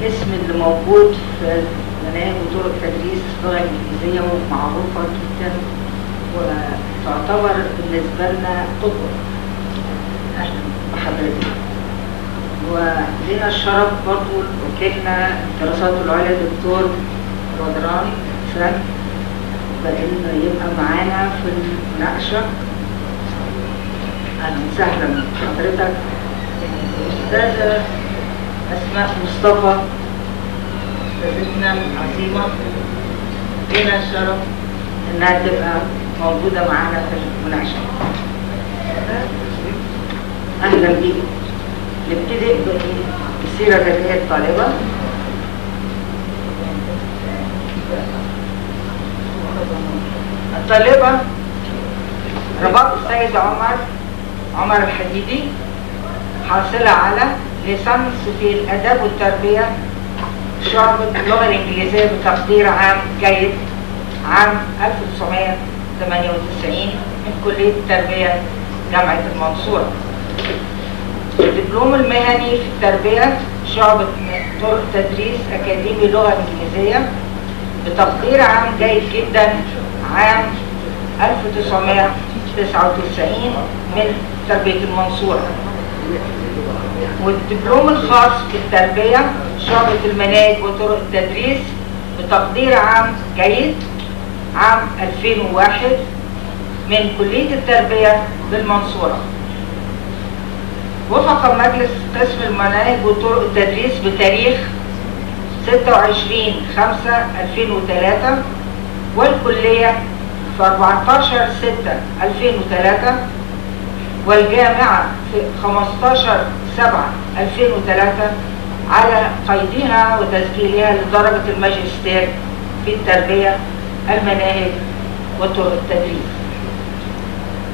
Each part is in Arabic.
الاسم اللي موجود في مناهج وطرق تدريس اللغة الإنجليزية ومعروفة جدا وتعتبر بالنسبة لنا قدوة. أهلا بحضرتك. ولنا الشرف برضو وكيلنا الدراسات العليا الدكتور بدران بأنه يبقى معانا في المناقشة. أهلا وسهلا بحضرتك. الأستاذة أسماء مصطفى أستاذتنا العظيمة لنا الشرف إنها تبقى موجودة معانا في المناقشة. أهلا بيكم. نبتدئ بالسيرة الذاتية الطالبة. الطالبة رباب السيد عمر الحديدي، حاصلة على ليسانس في الآداب والتربية شعبة اللغة الإنجليزية بتقدير عام جيد عام 1998 من كلية التربية جامعة المنصورة. الدبلوم المهني في التربية شعبة طرق تدريس أكاديمي لغة إنجليزية بتقدير عام جيد جدا عام 1999 99 من تربية المنصورة. والدبلوم الخاص بالتربية شعبة المناهج وطرق التدريس بتقدير عام جيد عام 2001 من كلية التربية بالمنصورة. وفق مجلس قسم المناهج وطرق التدريس بتاريخ 26/5/2003 والكلية في 14/6/2003 والجامعة في 15/7/2003 على قيدها وتسجيلها لدرجة الماجستير في التربية المناهج وطرق التدريس.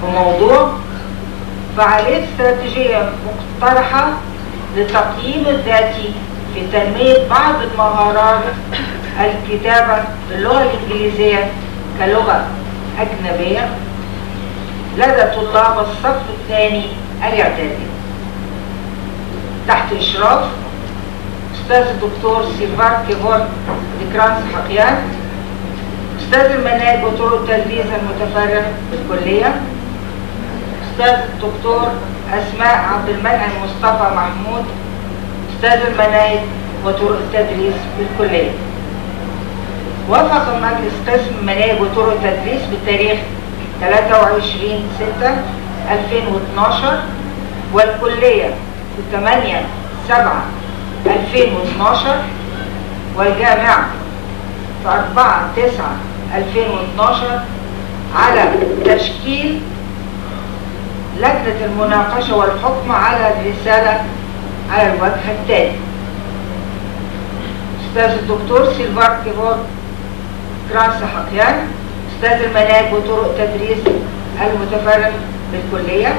وموضوع فعالية استراتيجية مقترحة لتقييم الذاتي في تنمية بعض المهارات الكتابة باللغة الإنجليزية كلغة أجنبية لدى طلاب الصف الثاني الإعدادي تحت إشراف أستاذ الدكتور سيلفار كيفورد ديكرانس حقيان، أستاذ المناهج وطرق التدريس المتفرغ بالكلية، أستاذ الدكتور أسماء عبد المنعم مصطفى محمود، أستاذ المناهج وطرق التدريس بالكلية. وافق مجلس قسم المناهج وطرق التدريس بالتاريخ 23/6/2012 والكلية في 8/7/2012 والجامعة في 4/9/2012 على تشكيل لجنة المناقشة والحكم على الرسالة على الوجه التالي: أستاذ الدكتور سيلفار كيفورد كرانس حقيان، أستاذ المناهج وطرق التدريس المتفرغ بالكلية،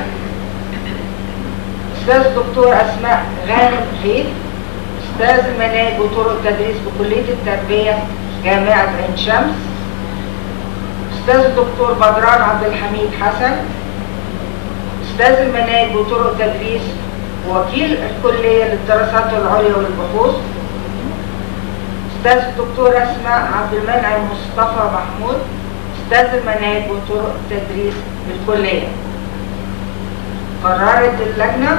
أستاذ الدكتور أسماء غانم غيث، أستاذ المناهج وطرق التدريس بكلية التربية جامعة عين شمس، أستاذ الدكتور بدران عبد الحميد حسن، أستاذ المناهج وطرق التدريس ووكيل الكلية للدراسات العليا والبحوث، أستاذ الدكتور أسماء عبد المنعم مصطفى محمود، أستاذ المناهج وطرق التدريس بالكلية. قررت اللجنة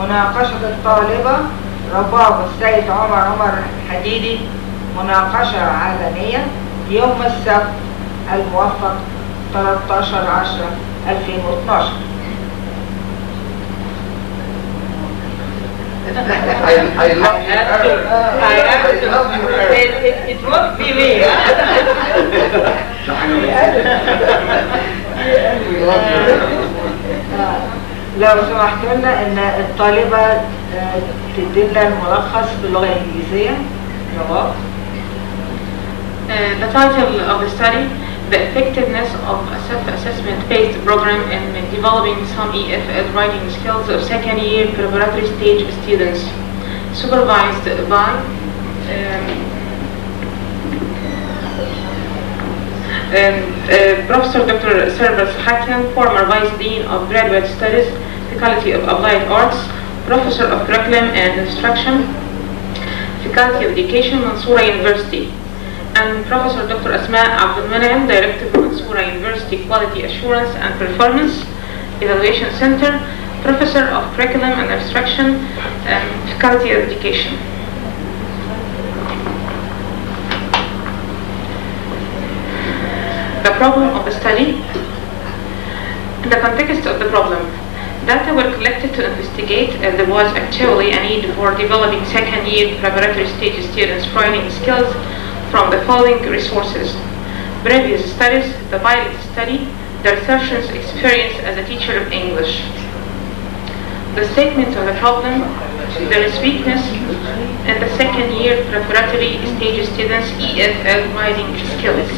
مناقشة الطالبة رباب السيد عمر الحديدي مناقشة علنية يوم السبت الموافق 13/10/2012. I love you. It won't be me. لو سمحتوا لنا ان الطالبة تدينا الملخص باللغة الإنجليزية. رباب. The title of the study: The Effectiveness of a Self-Assessment-Based Program in Developing Some EFL Writing Skills of Second-Year Preparatory Stage Students, supervised by Professor Dr. Server Hakim, former Vice Dean of Graduate Studies, Faculty of Applied Arts, Professor of Curriculum and Instruction, Faculty of Education, Mansoura University, and Professor Dr. Asma Abdul Manam, Director of Mansoura University Quality Assurance and Performance Evaluation Center, Professor of Curriculum and Instruction, Faculty of Education. The problem of the study. In the context of the problem, data were collected to investigate if there was actually a need for developing second-year preparatory stage students' writing skills from the following resources: previous studies, the pilot study, the researcher's experience as a teacher of English. The statement of the problem: there is weakness in the second-year preparatory stage students' EFL writing skills.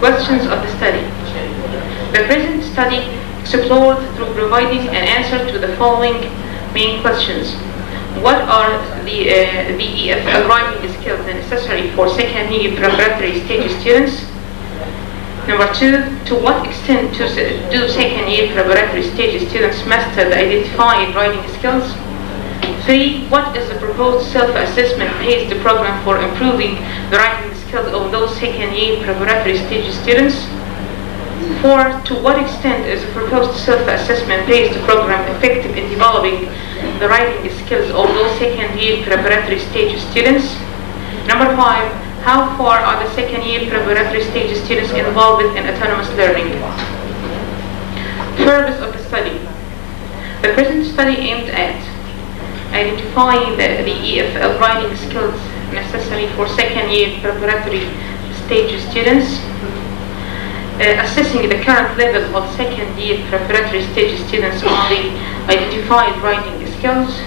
Questions of the study. The present study explored through providing an answer to the following main questions: what are the EFL writing skills necessary for second-year preparatory stage students? Number two, to what extent do second-year preparatory stage students master the identified writing skills? Three, what is the proposed self-assessment-based program for improving the writing skills of those second-year preparatory stage students? 4. To what extent is the proposed self-assessment-based program effective in developing the writing skills of those second-year preparatory stage students? Number 5. How far are the second-year preparatory stage students involved in autonomous learning? Purpose of the study. The present study aimed at identifying the EFL writing skills necessary for second-year preparatory stage students, assessing the current level of second-year preparatory stage students on the identified writing skills,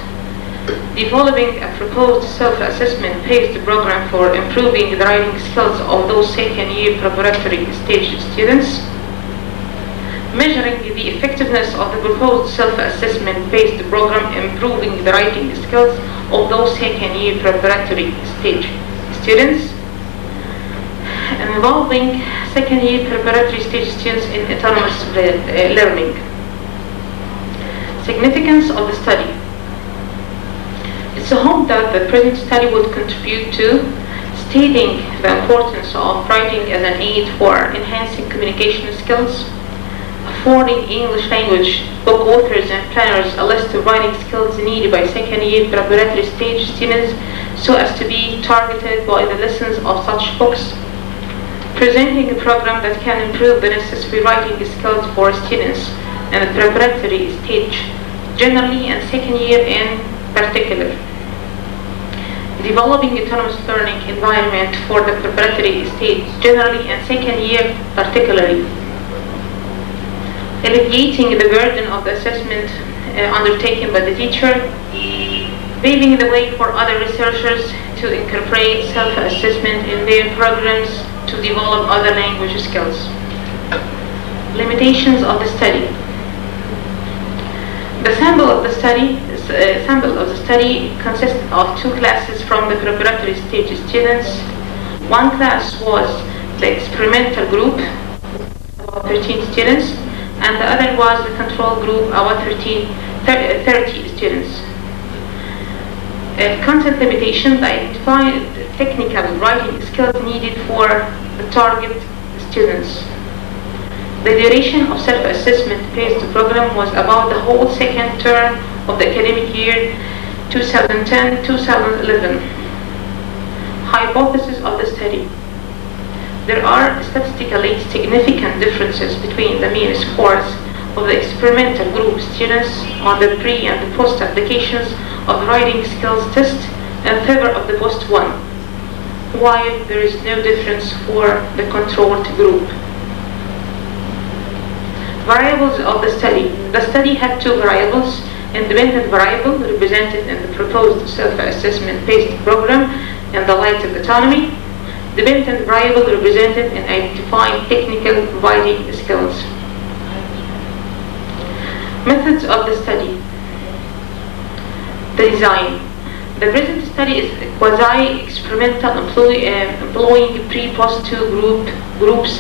developing a proposed self-assessment-based program for improving the writing skills of those second-year preparatory stage students, measuring the effectiveness of the proposed self-assessment-based program improving the writing skills of those second-year preparatory stage students, involving second-year preparatory stage students in autonomous learning. Significance of the study. It's a hope that the present study would contribute to stating the importance of writing as an aid for enhancing communication skills, affording English language book authors and planners a list of writing skills needed by second-year preparatory stage students so as to be targeted by the lessons of such books, presenting a program that can improve the necessary writing skills for students in the preparatory stage generally and second year in particular, developing autonomous learning environment for the preparatory stage generally and second year particularly, alleviating the burden of the assessment undertaken by the teacher, paving the way for other researchers to incorporate self-assessment in their programs to develop other language skills. Limitations of the study. The sample of the study consisted of 2 classes from the preparatory stage students. One class was the experimental group, about 13 students, and the other was the control group, about 30 students. Content limitations identified technical writing skills needed for the target students. The duration of self-assessment-based program was about the whole second term of the academic year 2010-2011. Hypothesis of the study. There are statistically significant differences between the mean scores of the experimental group students on the pre- and the post-applications of the writing skills test in favor of the post one, while there is no difference for the controlled group. Variables of the study. The study had 2 variables: independent variable represented in the proposed self-assessment-based program in the light of autonomy, dependent variable represented in identifying technical writing skills. Methods of the study. The design. The present study is quasi-experimental employing pre-post-2 groups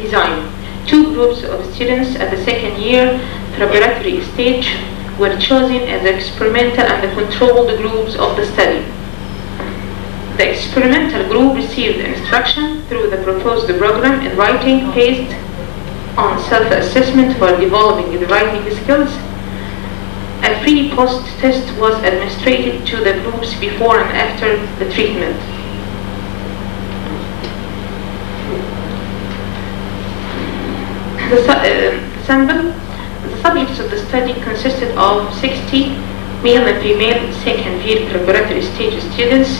design. 2 groups of students at the second year preparatory stage were chosen as the experimental and the controlled groups of the study. The experimental group received instruction through the proposed program in writing based on self-assessment for developing the writing skills. A pre-post test was administered to the groups before and after the treatment. The sample. The subjects of the study consisted of 60 male and female second-year preparatory stage students.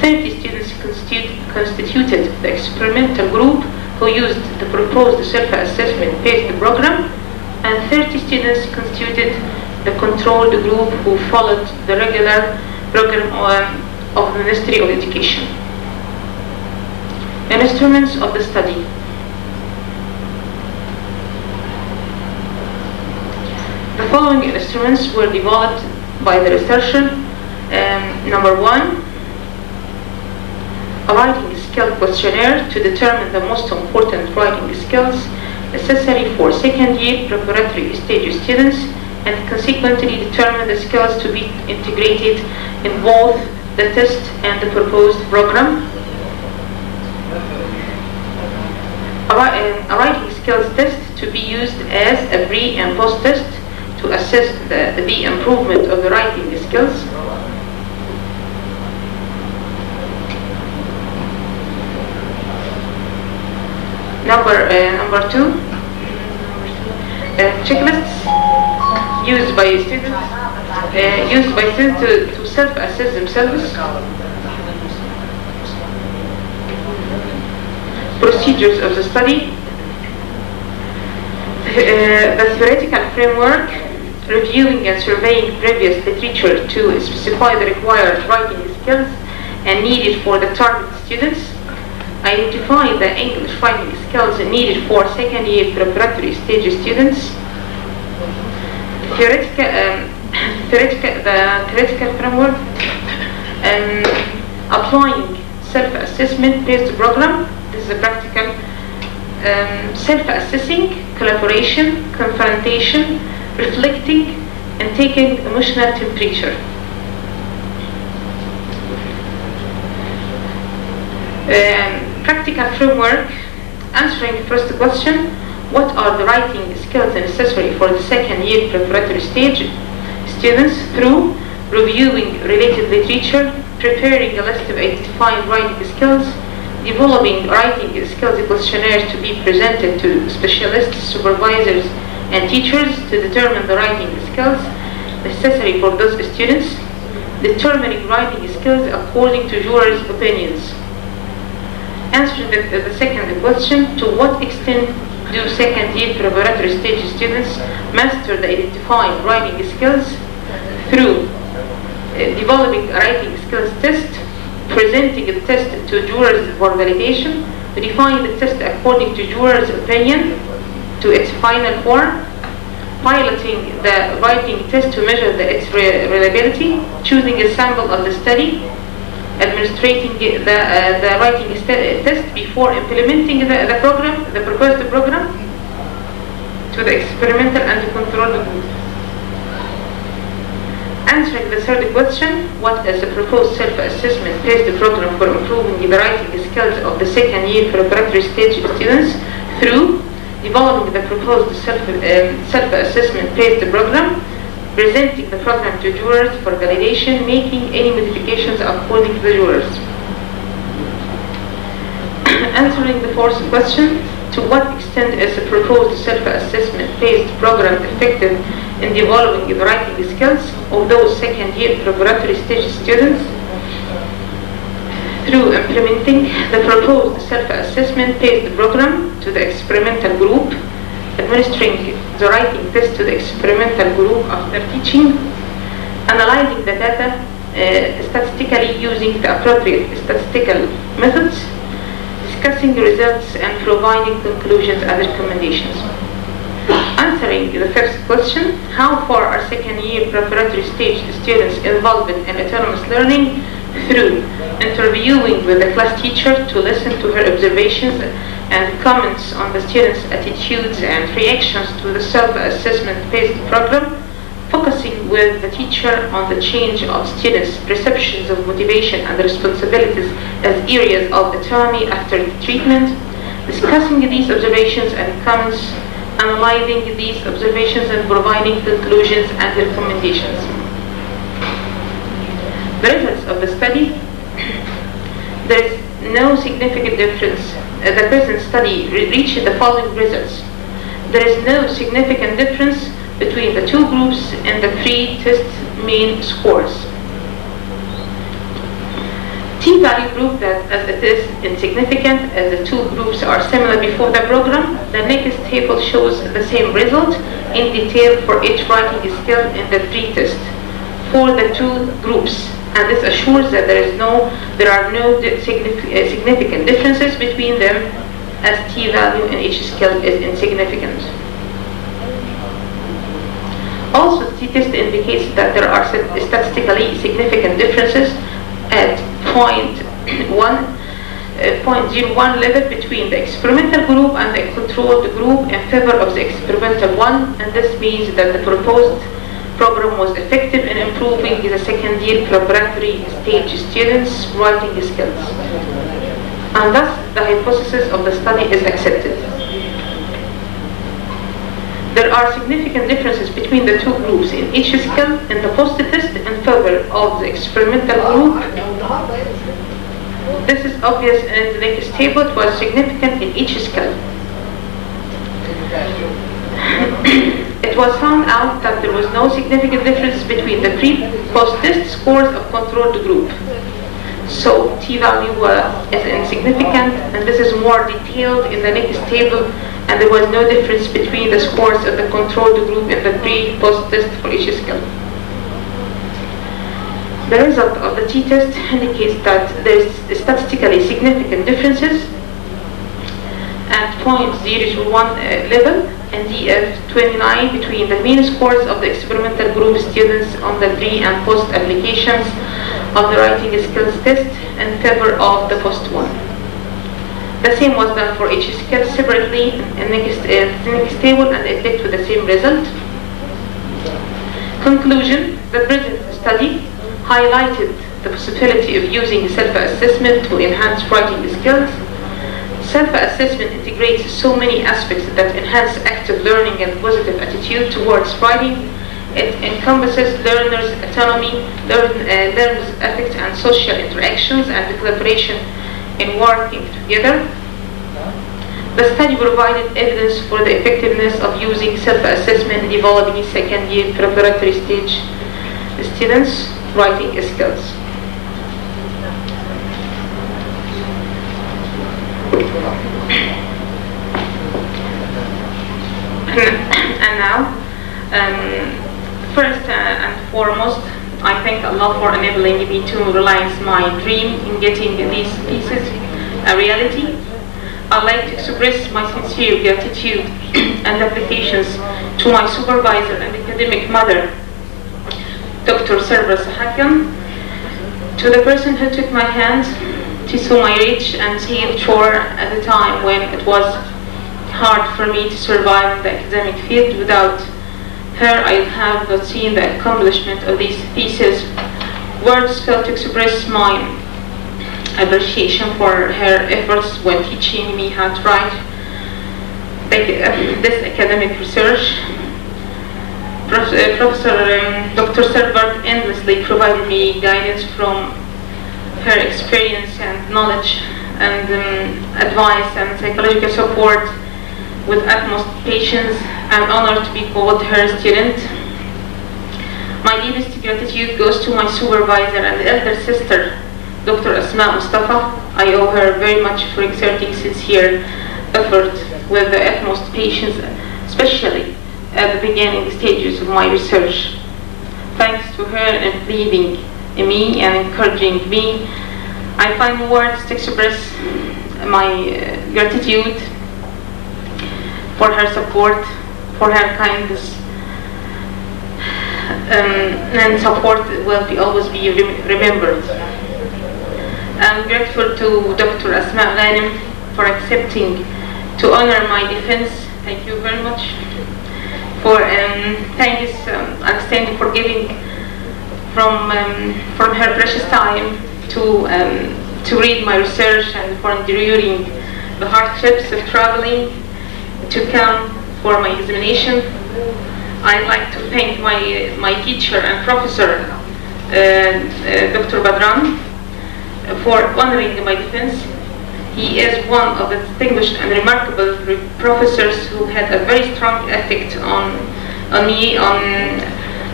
30 students constituted the experimental group who used the proposed self-assessment-based program, and 30 students constituted the controlled group who followed the regular program of the Ministry of Education. Instruments of the study. The following instruments were developed by the researcher. Number 1, a writing skill questionnaire to determine the most important writing skills necessary for second-year preparatory stage students and consequently determine the skills to be integrated in both the test and the proposed program. A writing skills test to be used as a pre and post test to assess the improvement of the writing skills. Number two, checklists used by students to self-assess themselves. Procedures of the study. The theoretical framework, reviewing and surveying previous literature to specify the required writing skills and needed for the target students. Identify the English writing skills needed for second-year preparatory stage students. The theoretical framework, applying self-assessment-based program. This is a practical. Self-assessing, collaboration, confrontation, reflecting, and taking emotional temperature. Practical framework, answering the first question, what are the writing skills necessary for the second year preparatory stage students, through reviewing related literature, preparing a list of identified writing skills, developing writing skills questionnaires to be presented to specialists, supervisors, and teachers to determine the writing skills necessary for those students, determining writing skills according to jurors' opinions. Answering the second question, to what extent do second-year preparatory stage students master the identified writing skills? Through developing a writing skills test, presenting the test to jurors for validation, refining the test according to jurors' opinion to its final form, piloting the writing test to measure its reliability, choosing a sample of the study, administrating the writing test before implementing the program, the proposed program, to the experimental and control group. Answering the third question, what is the proposed self-assessment based program for improving the writing skills of the second year preparatory stage students? Through developing the proposed self-assessment based program, presenting the program to jurors for validation, making any modifications according to the jurors. Answering the fourth question, to what extent is the proposed self-assessment based program effective in developing the writing skills of those second-year preparatory stage students? Through implementing the proposed self-assessment based program to the experimental group, administering the writing test to the experimental group after teaching, analyzing the data statistically using the appropriate statistical methods, discussing the results and providing conclusions and recommendations. Answering the first question, how far are second-year preparatory stage students involved in autonomous learning? Through interviewing with the class teacher to listen to her observations and comments on the students' attitudes and reactions to the self-assessment based program, focusing with the teacher on the change of students' perceptions of motivation and responsibilities as areas of autonomy after the treatment, discussing these observations and comments, analyzing these observations and providing conclusions and recommendations. The results of the study, there is no significant difference. The present study reached the following results. There is no significant difference between the two groups in the pre-test mean scores. T-value proved that as it is insignificant as the two groups are similar before the program. The next table shows the same result in detail for each writing skill in the pre-test for the two groups, and this assures that there are no significant differences between them, as T-value in each skill is insignificant. Also, the t-test indicates that there are statistically significant differences at 0.01 level between the experimental group and the controlled group in favor of the experimental one, and this means that the proposed program was effective in improving the second-year preparatory stage students' writing skills, and thus the hypothesis of the study is accepted. There are significant differences between the two groups in each skill. In the post-test in favor of the experimental group, this is obvious, and in the next table it was significant in each skill. It was found out that there was no significant difference between the pre-post-test scores of controlled group. So t-value is insignificant, and this is more detailed in the next table, and there was no difference between the scores of the controlled group and the pre-post-test for each skill. The result of the t-test indicates that there is statistically significant differences at 0.001 level and DF29 between the mean scores of the experimental group students on the pre and post applications of the writing skills test in favor of the post one. The same was done for each skill separately in the next table, and it led to the same result. Conclusion: the present study highlighted the possibility of using self-assessment to enhance writing skills. Self-assessment integrates so many aspects that enhance active learning and positive attitude towards writing. It encompasses learners' autonomy, learners' ethics and social interactions, and collaboration in working together. The study provided evidence for the effectiveness of using self-assessment in developing second-year preparatory stage students' writing skills. And now, first and foremost, I thank Allah for enabling me to realize my dream in getting these pieces a reality. I'd like to express my sincere gratitude and appreciations to my supervisor and academic mother, Dr. Sarva Sahakam, to the person who took my hand to see my reach and saved chore at a time when it was hard for me to survive in the academic field. Without her, I have not seen the accomplishment of these theses. Words fail to express my appreciation for her efforts when teaching me how to write this academic research. Dr. Servert endlessly provided me guidance from her experience and knowledge and advice and psychological support with utmost patience. I'm honored to be called her student. My deepest gratitude goes to my supervisor and elder sister, Dr. Asma Mustafa. I owe her very much for exerting sincere effort with the utmost patience, especially at the beginning stages of my research. Thanks to her in believing in me and encouraging me, I find words to express my gratitude for her support, for her kindness, and support will always be remembered. I'm grateful to Dr. Asma Ghanem for accepting to honor my defense. Thank you very much. For thanks, understanding for giving from her precious time to read my research and for enduring the hardships of traveling to come for my examination. I'd like to thank my teacher and professor, Dr. Badran, for honoring my defense. He is one of the distinguished and remarkable professors who had a very strong effect on me,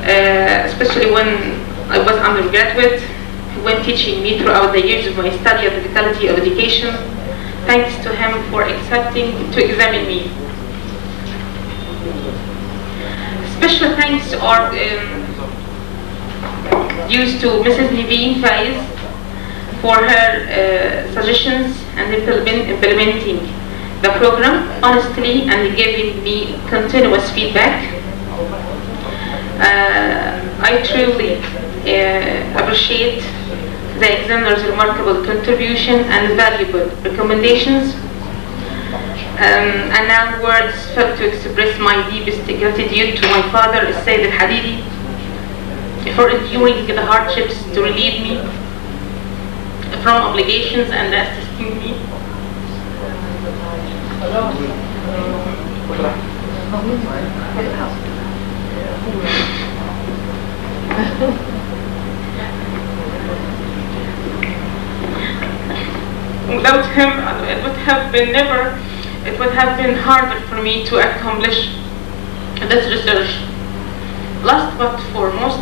especially when I was undergraduate, when teaching me throughout the years of my study of the vitality of education. Thanks to him for accepting to examine me. Special thanks are due to Mrs. Niveen Faiz for her suggestions and implementing the program honestly and giving me continuous feedback. I truly appreciate the examiner's remarkable contribution and valuable recommendations. And now words fail to express my deepest gratitude to my father, Sayyid al-Hadidi, for enduring the hardships to relieve me from obligations and assisting me. Without him, it would have been harder for me to accomplish this research. Last but foremost,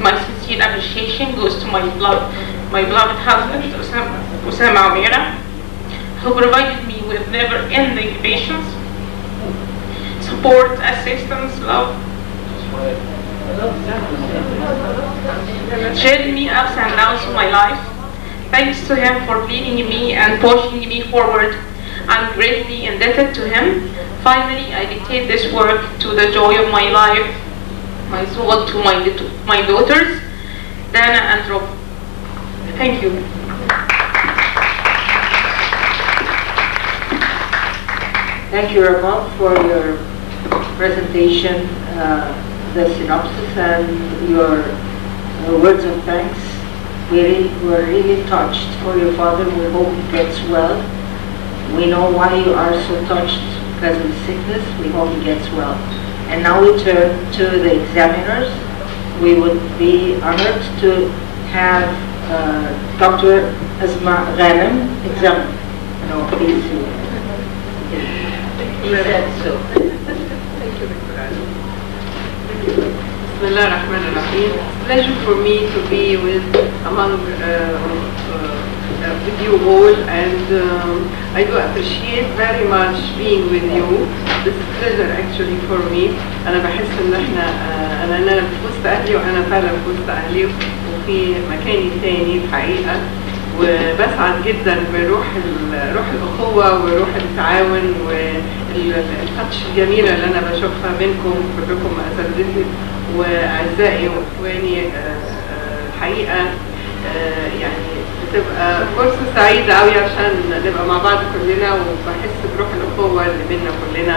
my sincere appreciation goes to my beloved husband, Osama Amira, who provided me with never-ending patience, support, assistance, love, sharing me ups and downs of my life. Thanks to him for leading me and pushing me forward. I'm greatly indebted to him. Finally, I dedicate this work to the joy of my life, my soul, to my daughters, Dana and Rob. Thank you. Thank you, Rama, for your presentation, the synopsis, and your words of thanks. We were really touched for your father. We hope he gets well. We know why you are so touched because of sickness. We hope he gets well. And now we turn to the examiners. We would be honored to have Dr. Asma Ghanem examine. No, please. He said so. Thank you, Dr. Bismillah ar-Rahman ar-Rahim. It's a pleasure for me to be with you all, and I do appreciate very much being with you. This is pleasure actually for me. أنا بحس إن أنا في وسط أهلي، وأنا فعلا في وسط أهلي وفي مكاني تاني الحقيقة، وبسعد جدا بروح الأخوة وروح التعاون والتاتش الجميلة اللي أنا بشوفها بينكم كلكم أساتذتي وأعزائي وإخواني. الحقيقة يعني بتبقى فرصة سعيدة أوي عشان نبقى مع بعض كلنا، وبحس بروح الأخوة اللي بينا كلنا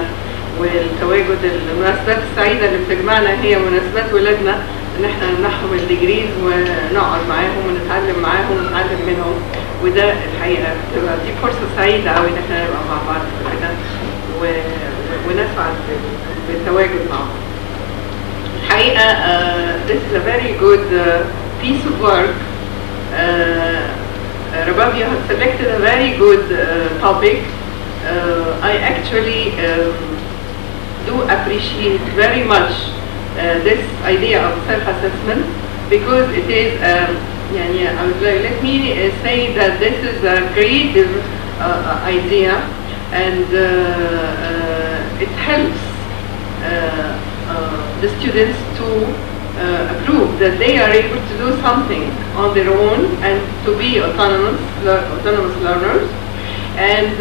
والتواجد. المناسبات السعيدة اللي بتجمعنا هي مناسبات ولادنا، إن احنا نمنحهم الديجريز ونقعد معاهم ونتعلم معاهم ونتعلم منهم، وده الحقيقة بتبقى دي فرصة سعيدة أوي إن احنا نبقى مع بعض كلنا ونسعد بالتواجد معهم. الحقيقة this is a very good piece of work. Rubab, you have selected a very good topic. I actually do appreciate very much this idea of self-assessment, because it is, let me say that this is a creative idea, and it helps the students to prove that they are able to do something on their own and to be autonomous learners, and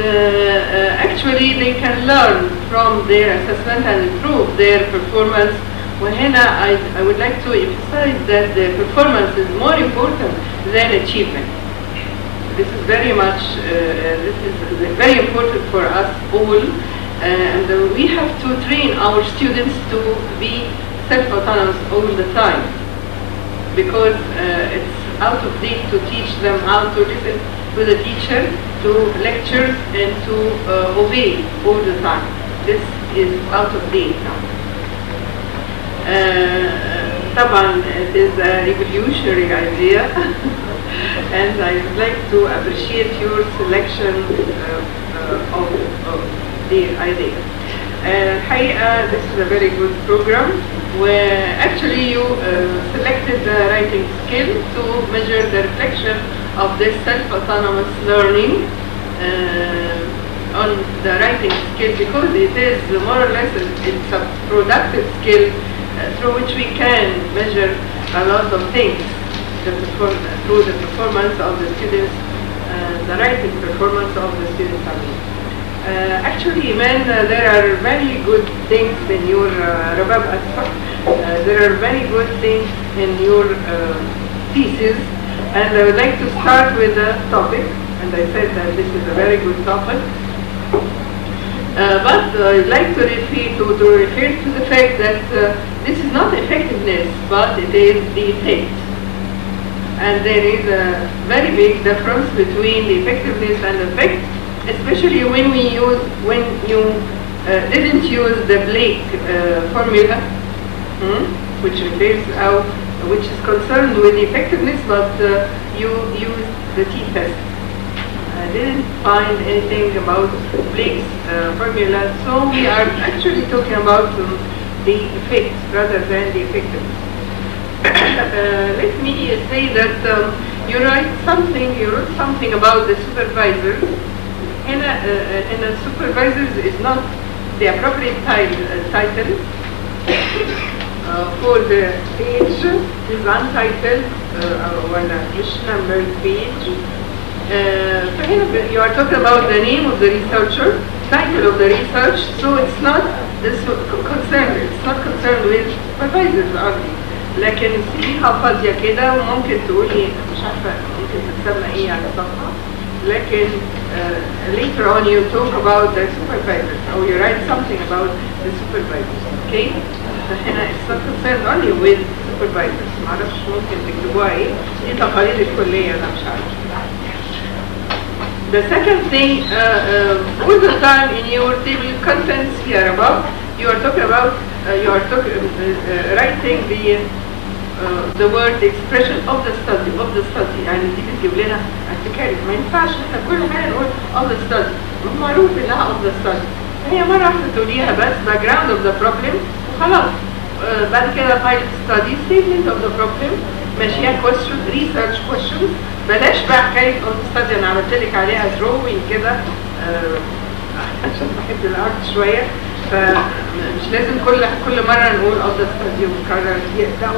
actually they can learn from their assessment and improve their performance. وهنا I would like to emphasize that the performance is more important than achievement. This is very much this is very important for us all, and we have to train our students to be self-autonomous all the time, because it's out of date to teach them how to listen to the teacher, to lectures, and to obey all the time. This is out of date now. طبعا it is a revolutionary idea and I would like to appreciate your selection of the idea. الحقيقة this is a very good program, where actually you selected the writing skill to measure the reflection of this self-autonomous learning on the writing skill, because it is more or less it's a productive skill through which we can measure a lot of things through the performance of the students, the writing performance of the students. Actually, Iman, there are many good things in your Rubab aspect. There are many good things in your thesis, and I would like to start with the topic, and I said that this is a very good topic. But I'd like to refer to the fact that this is not effectiveness, but it is the effect. And there is a very big difference between the effectiveness and effect, especially when you didn't use the Blake formula, which refers out, which is concerned with effectiveness, but you used the t-test. I didn't find anything about Blake's formula, so we are actually talking about the effect rather than the effectiveness. Let me say that you wrote something about the supervisors. And supervisors is not the appropriate title for the page, is untitled ولا مش numbered page. فهنا you are talking about the name of the researcher, title of the research, so it's not concerned with supervisors only. لكن فيها فاضية كده وممكن تقولي مش عارفة ممكن تتسمى ايه على الصفحة. لكن later on you talk about the supervisors or you write something about the supervisors, okay? فهنا it's not concerned only with supervisors. معرفش ممكن تكتبوها ايه، دي تقاليد الكلية أنا مش عارفة. The second thing, all the time in your table contents here above, you are talking about, writing the word expression of the study, يعني دي بتجيب لنا احتكاري، ما ينفعش احنا كل حاجة نقول of the study، معروف انها of the study، هي مرة واحدة تقوليها بس background of the problem وخلاص. بعد كده file study, statement of the problem، ماشية question, research questions، بلاش بقى حكاية of the study انا عملت لك عليها drawing كده عشان بحب الارت شوية، فمش لازم كل مرة نقول of the study ونكرر ده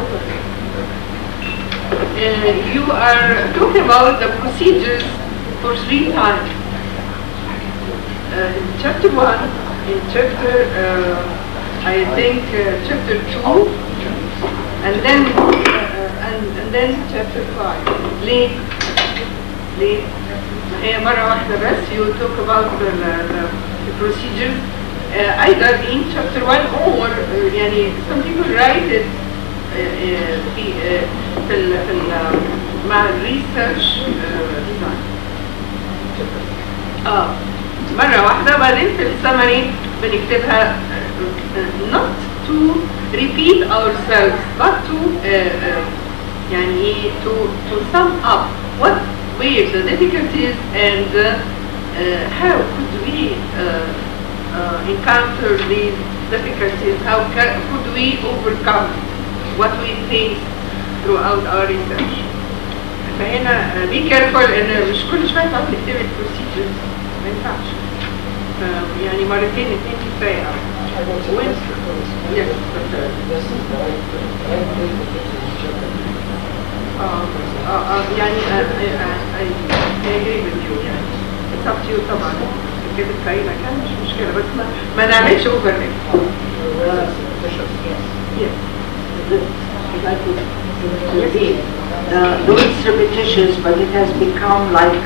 you are talking about the procedures for 3 times. In chapter 1, in chapter, I think chapter 2, and then chapter 5. ليه؟ هي مرة واحدة بس you talk about the procedures either in chapter 1 or يعني some people write it في مع الريسيرش ديزاين مرة واحدة. بعدين في السمري بنكتبها not to repeat ourselves but to يعني to sum up what were the difficulties and how could we encounter these difficulties, how could we overcome what we face throughout our research. فهنا be careful ان مش كل شوية تقعد تكتب البروسيجرز، ما ينفعش. يعني مرتين 2 كفاية. يعني I agree with you يعني. It's up to you طبعا. كتبت في أي مكان مش مشكلة بس ما نعملش overlap. Yes. Though it's repetitious, but it has become like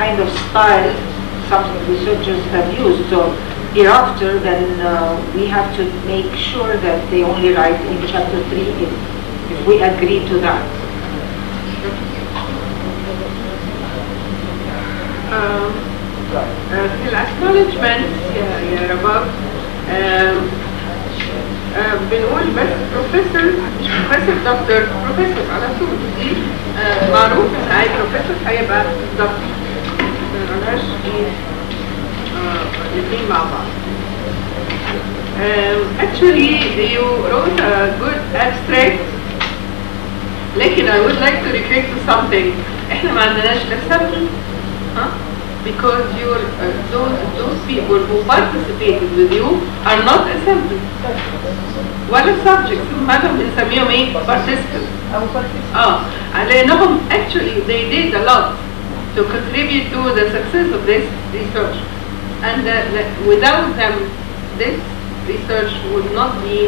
kind of style, something researchers have used. So hereafter, then we have to make sure that they only write in chapter 3 if we agree to that. الأكنولجمنت يا رباب بنقول بس بروفيسور مش بروفيسور دكتور، بروفيسور على طول دي معروف ان اي بروفيسور هيبقى دكتور، ملهاش الاثنين مع بعض. Actually you wrote a good abstract لكن I would like to refer to something. احنا ما عندناش sample because those people who participated with you are not a sample ولا subjects، هذا بنسميهم ايه؟ participants. لأنهم actually they did a lot to contribute to the success of this research, and without them this research would not be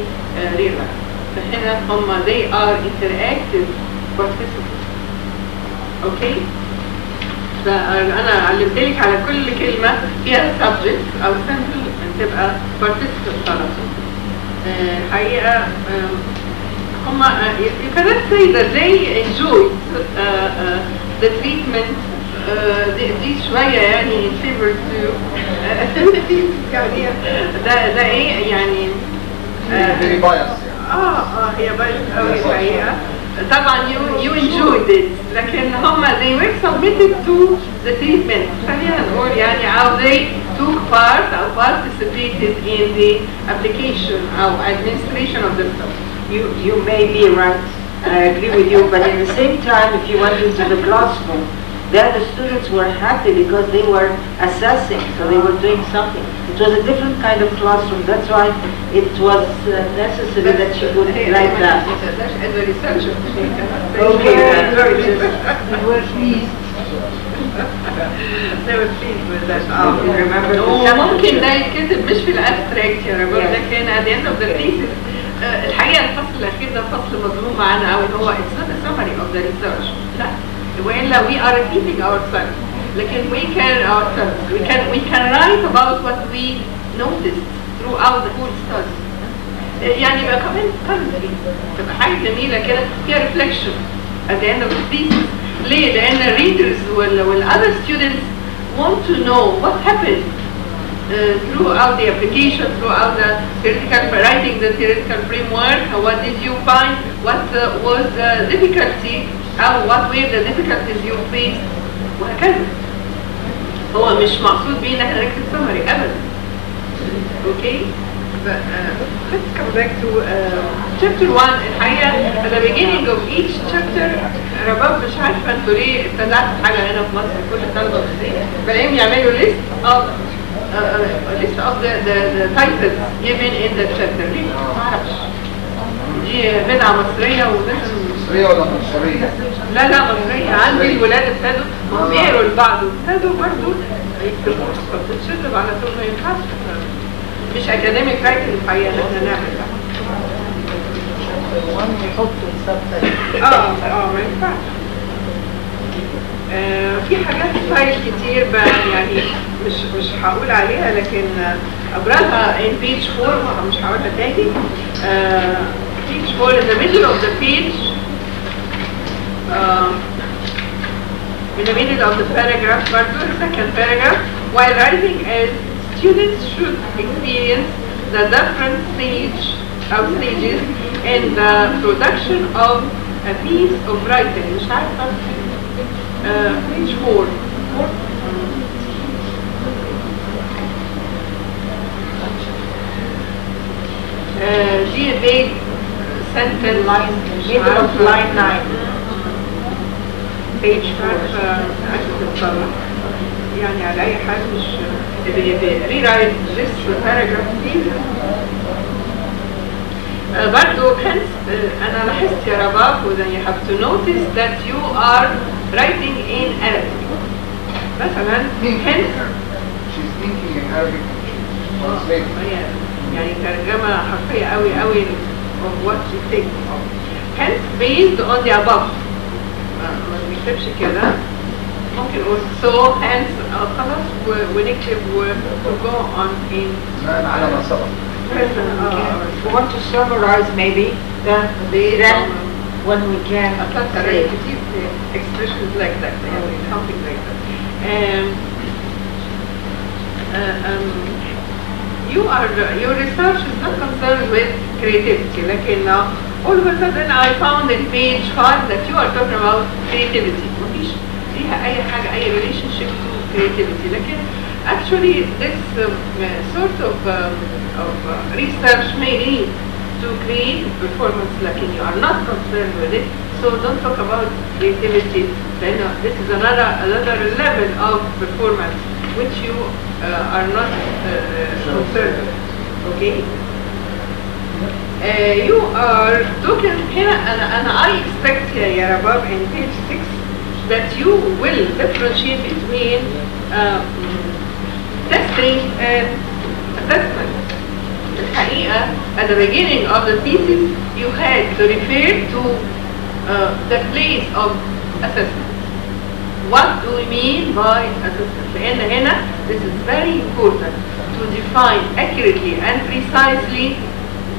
realized. فهنا هم they are interactive participants. Okay? فأنا علمتلك على كل كلمة فيها subject أو sample تبقى participant على طول. حقيقة هما you cannot say that they enjoyed the treatment دي شوية يعني favor to يعني ده ايه يعني very biased. هي biased قوي الحقيقة. طبعا you enjoyed it لكن هم they were submitted to the treatment. خلينا نقول يعني how they took part or participated in the application or administration of the stuff. You may be right, I agree with you, but at the same time, if you went into the classroom, then the students were happy because they were assessing, so they were doing something. It was a different kind of classroom, that's why it was necessary that she would like that. As a researcher. Okay, they were pleased. They were pleased with that. Remember ممكن ده يتكتب مش في الابستراكت يا رب، لكن at the end of the thesis الحقيقة الفصل الأخير ده فصل مظلوم معانا أوي، هو it's not a summary of the research. لا، وإلا we are repeating ourselves. لكن we can ourselves. We can write about what we noticed throughout the whole study. يعني يبقى كمان currently تبقى حاجة جميلة كده فيها reflection at the end of the thesis. ليه؟ لأن readers وال other students want to know what happened throughout the application, throughout the theoretical writing, the theoretical framework. What did you find? What was the difficulty? What were the difficulties you faced? وهكذا. هو مش مقصود بيه ان احنا نكتب summary ابدا. Okay? Let's come back to chapter 1. الحقيقة at the beginning of each chapter رباب مش عارفة انتوا ليه ابتدعتوا حاجة هنا في مصر كل الطلبة بلاقيهم يعملوا list of the titles given in the chapter. ليه؟ ما اعرفش. دي بدعة مصرية ولازم مصرية ولا مصرية؟ لا مصرية. عندي الولاد ابتدوا هم بيقروا لبعض وابتدوا برضه يكتبوا فبتتشطب على طول. ما ينفعش مش اكاديميك رايتنج الحقيقة ان احنا نعمل ده. ما ينفعش. في حاجات ستايل كتير بقى يعني مش هقول عليها لكن ابرزها in page 4 مش هقولها تاني. Page 4 in the middle of the page in the middle of the paragraph, the second paragraph, while writing as students should experience the different stages in the production of a piece of writing. مش عارفة page 4. دي big sentence line, middle of line 9. page 4. يعني على أي حال مش rewrite this paragraph please. برضو hence أنا لاحظت يا رباب that you have to notice that you are writing in Arabic. مثلا hence she's thinking in Arabic. يعني ترجمة حرفية قوي of what you think. Hence based on the above. ما بنكتبش كده. ممكن نقول so hence خلاص ونكتب go on in. على ما سبق. We want to summarize maybe then when we can say expressions like that, something like that. Your research is not concerned with creativity. لكن all of a sudden I found in page 5 that you are talking about creativity. مفيش فيها أي حاجة أي relationship to creativity. لكن actually this sort of research may lead to creative performance. لكن you are not concerned with it. So don't talk about creativity. Then this is another level of performance which you are not concerned with. Okay? You are talking here, and I expect يا رباب in page 6 that you will differentiate between testing and assessment. الحقيقة at the beginning of the thesis you had to refer to the place of assessment. What do we mean by assessment? لأن هنا this is very important to define accurately and precisely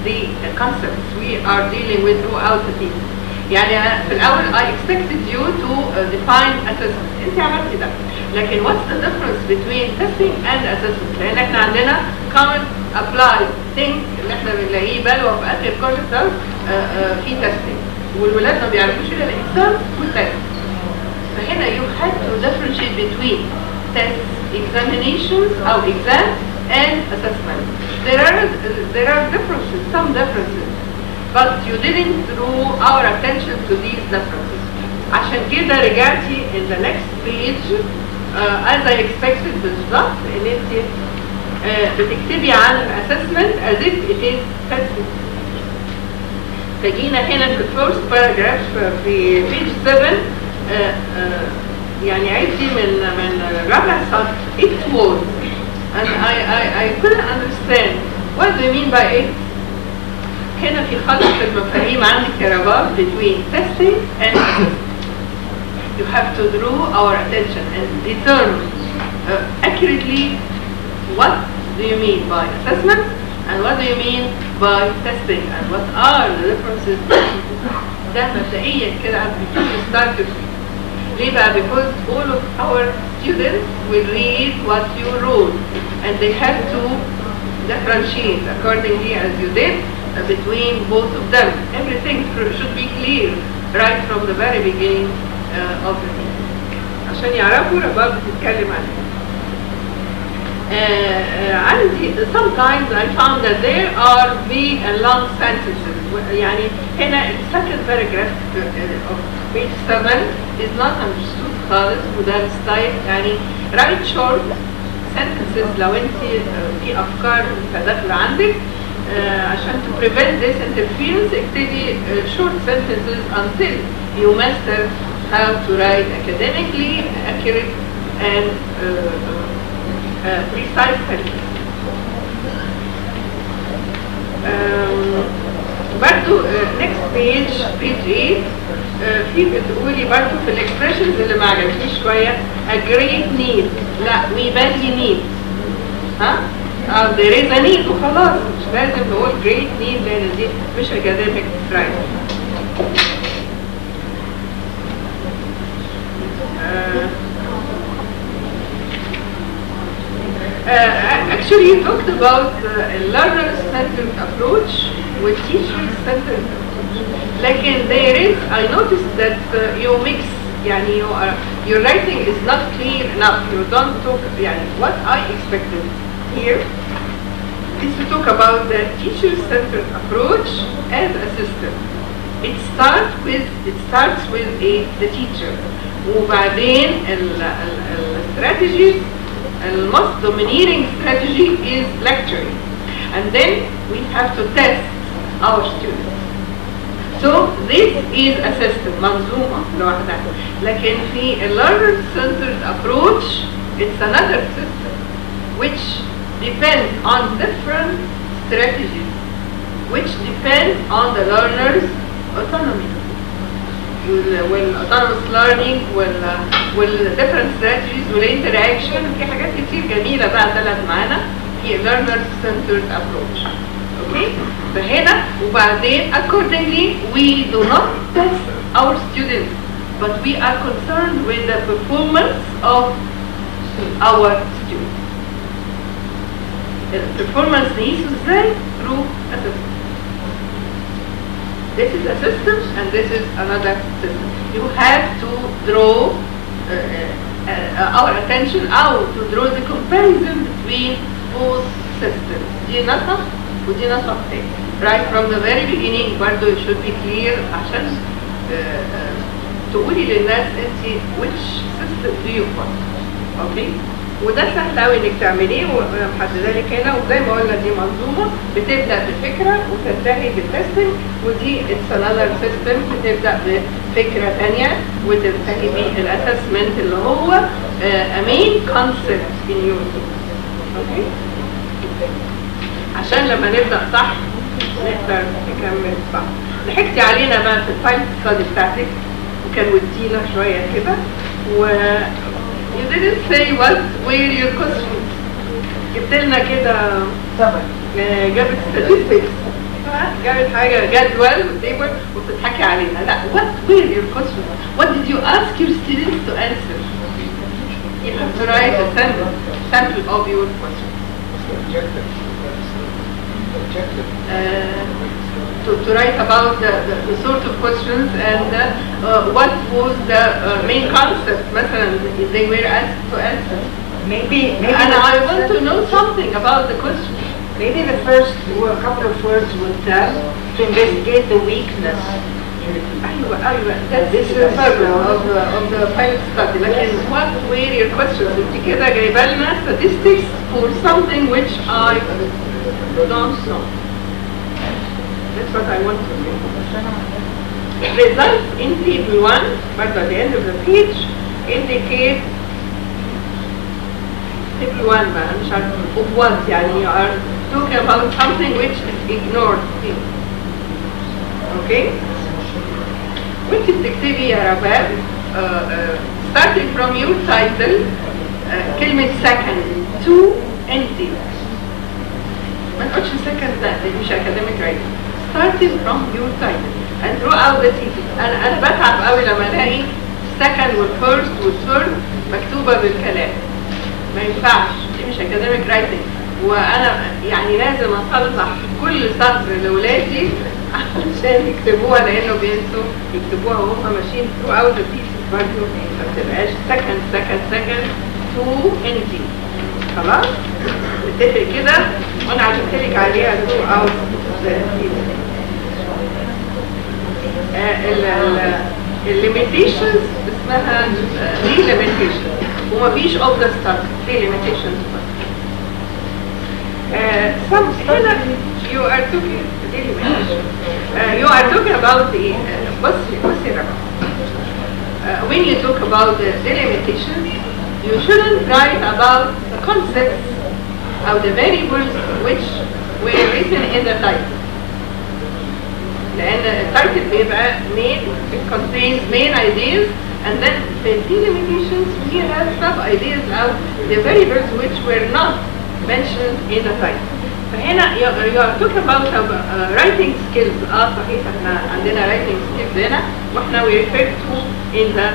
the concepts we are dealing with throughout the thesis. يعني في الاول I expected you to define assessment. انت عملتي ده. لكن what's the difference between testing and assessment؟ لان احنا عندنا common applied thing اللي احنا بنلاقيه بلوى في اخر كل ترم في testing، والولاد ما بيعرفوش الا الاكزام والتست. فهنا you had to differentiate between test examinations or exam and assessment. There are differences, some differences, but you didn't draw our attention to these differences. عشان كده رجعتي in the next page as I expected بالظبط ان انت بتكتبي عن assessment as if it is testing. فجينا هنا في first paragraph في page 7 يعني عدي من رابع سطر it was, and I couldn't understand what do you mean by it. هنا في خلط المفاهيم عندك يا رباب between testing and assessment. You have to draw our attention and determine accurately what do you mean by assessment and what do you mean by testing and what are the differences. ده مبدئيا كده before you start to ليه بقى؟ because all of our students will read what you wrote and they have to differentiate accordingly as you did between both of them. Everything should be clear right from the very beginning of the thing. عشان يعرفوا رباب بتتكلم عن ايه. عندي sometimes I found that there are big and long sentences. يعني هنا second paragraph of page 7 is not understood خالص وده الستايل. يعني write short sentences لو انت في افكار متداخله عندك. عشان to prevent this interference اكتبي short sentences until you master how to write academically accurate and precise sentences. برضو next page 8 في بتقولي برضو في الاكسبريشنز اللي ما عجبتنيش شويه a great need. لا we badly need. ها؟ there is a need وخلاص مش لازم نقول great need لان دي مش academic writing. Actually you talked about a learner-centered approach with teacher-centered approach. لكن there is, I noticed that you mix, يعني your writing is not clear enough. You don't talk, يعني what I expected here is to talk about the teacher-centered approach as a system. It starts with the teacher. وبعدين strategies, the most dominating strategy is lecturing, and then we have to test our students. So this is a system, منظومة لوحدها. لكن في a learner-centered approach, it's another system which depends on different strategies, which depend on the learner's autonomy. والautonomous learning والdifferent strategies والinteraction في حاجات كتير جميلة بقى طلعت معانا في learner centered approach. اوكي؟ فهنا وبعدين accordingly we do not test our students but we are concerned with the performance of our students. الperformance نقيسه ازاي؟ through assessment. This is a system and this is another system. You have to draw our attention out to draw the comparison between both systems. دي نصف ودي نصف تاني. Right from the very beginning برضو it should be clear عشان تقولي للناس انت which system do you want. Okay? وده سهل قوي انك تعمليه وانا محدده لك هنا وزي ما قلنا دي منظومه بتبدا بفكره وتنتهي بالتستنج ودي اتس انذر سيستم بتبدا بفكره ثانيه وتنتهي بالاسسمنت اللي هو مين كونسبت ان يور. اوكي عشان لما نبدا صح نقدر نكمل صح. ضحكتي علينا بقى في الفايل ستادي بتاعتك وكان ودينا شويه كده و you didn't say what were your questions. جبت لنا كده جابت statistics فاهمة؟ جابت حاجة جدول وتيبل وبتضحكي عليها. لا، what were your questions? What did you ask your students to answer? You have to write a sample of your questions. To write about the sort of questions and what was the main concept مثلا they were asked to answer. Maybe And I want to know something about the question. maybe the first couple of words would tell to investigate the weakness. أيوة that's the purpose of the pilot study. لكن what were your questions? انت كده جايبه لنا statistics for something which I don't know. That's what I want to know. Results in table 1, but at the end of the page, indicate table 1 بقى مش عارفة of what يعني you are talking about something which is ignored here. Okay? وانت بتكتبي يا رباب starting from your title كلمة second to empty. ما تقولش second ده مش academic writing. Starting from your title and throughout the thesis. أنا بتعب قوي لما ألاقي second والfirst والthird مكتوبة بالكلام. ما ينفعش، دي مش academic writing. وأنا يعني لازم أصلح كل سطر لأولادي عشان يكتبوها لأنه بينسوا يكتبوها وهم ماشيين throughout the thesis برضه ما بتبقاش second to empty. خلاص؟ نتفق كده وأنا علمتلك عليها throughout the thesis. limitations اسمها delimitation ومفيش of the stuff delimitations some هنا you are talking delimitation you are talking about the بصي when you talk about the delimitations you shouldn't write about the concepts of the variables which were written in the title. لأن التايتل بيبقى main, it contains main ideas, and then the delimitations we have sub ideas of the variables which were not mentioned in the title. فهنا you are talking about writing skills. صحيح احنا عندنا writing skills هنا واحنا we refer to in the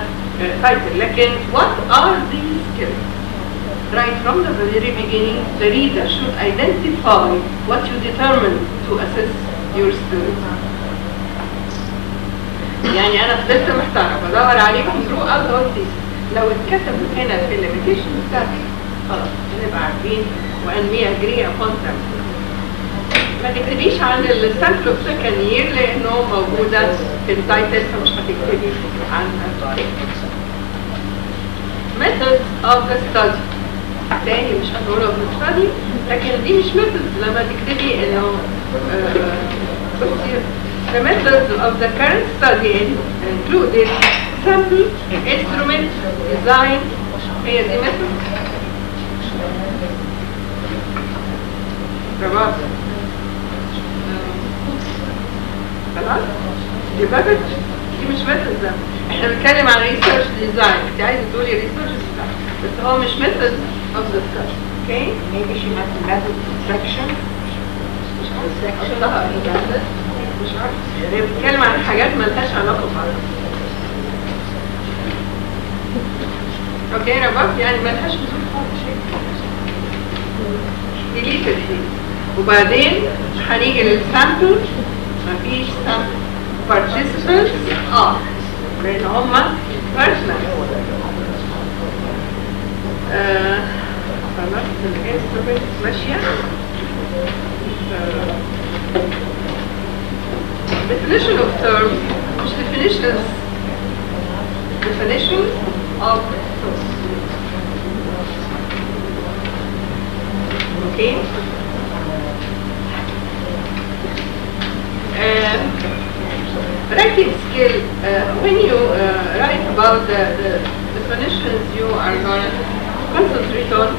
title. لكن what are these skills? Right from the very beginning, the reader should identify what you determine to assess your students. يعني أنا فضلت محتارة بدور عليهم throughout the whole thesis. لو اتكتبوا هنا في الليميتيشن بتاعتي خلاص نبقى عارفين وأن we agree upon them. ما تكتبيش عن السامبل اوف سكند يير لأنه موجودة في التايتل فمش هتكتبي عنها. Methods of the study. تاني مش هنقول of the study لكن دي مش methods لما تكتبي إنه the methods of the current study included sample, instrument, design. هي دي method. رباب. خلاص؟ دي method. دي مش method ده. احنا بنتكلم عن research design. انت عايزة تقولي research design. بس هو مش method of the study. Okay? Maybe she meant method section. مش عارف يعني بتكلم عن حاجات مالهاش علاقة ببعضها. اوكي رباب يعني مالهاش لزوم خالص ديليت الحين وبعدين هنيجي للسامبل مفيش سامبل participants لان هما personal خلاص الانسترومنت ماشية definition of terms مش definitions definition of terms. Okay. Writing skill. When you write about the definitions you are going to concentrate on,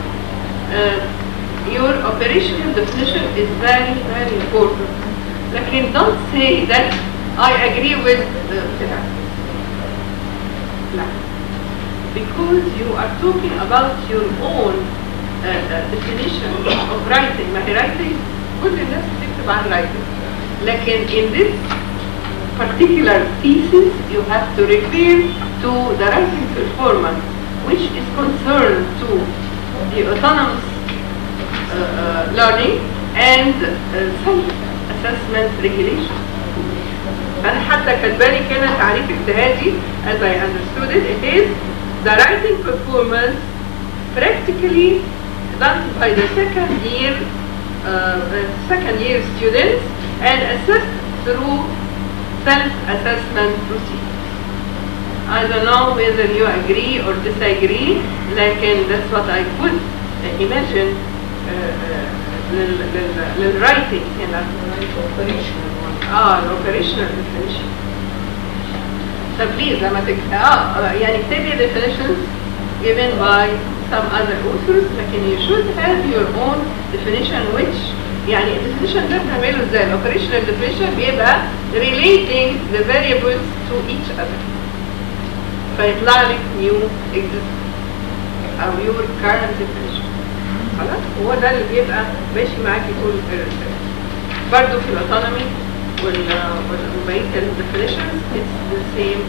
your operational definition is very, very important. لكن don't say that I agree with لا because you are talking about your own definition of writing. ما هي writing كل الناس بتكتب عن writing لكن in this particular thesis you have to refer to the writing performance which is concerned to the autonomous learning and self-assessment regulation. أنا حتى كاتبالي كده تعريف اجتهادي as I understood it, it is the writing performance practically done by the second year students and assessed through self-assessment procedures. I don't know whether you agree or disagree, لكن that's what I could imagine للwriting هنا. الoperational definition. So please لما يعني اكتبي definitions given by some other authors, لكن you should have your own definition which يعني definition ده بنعمله ازاي؟ operational definition بيبقى relating the variables to each other. فيطلع لك new existing أو your current definition. خلاص؟ هو ده اللي بيبقى ماشي معاكي طول الرسالة. برضه في الautonomy والبقية definitions it's the same.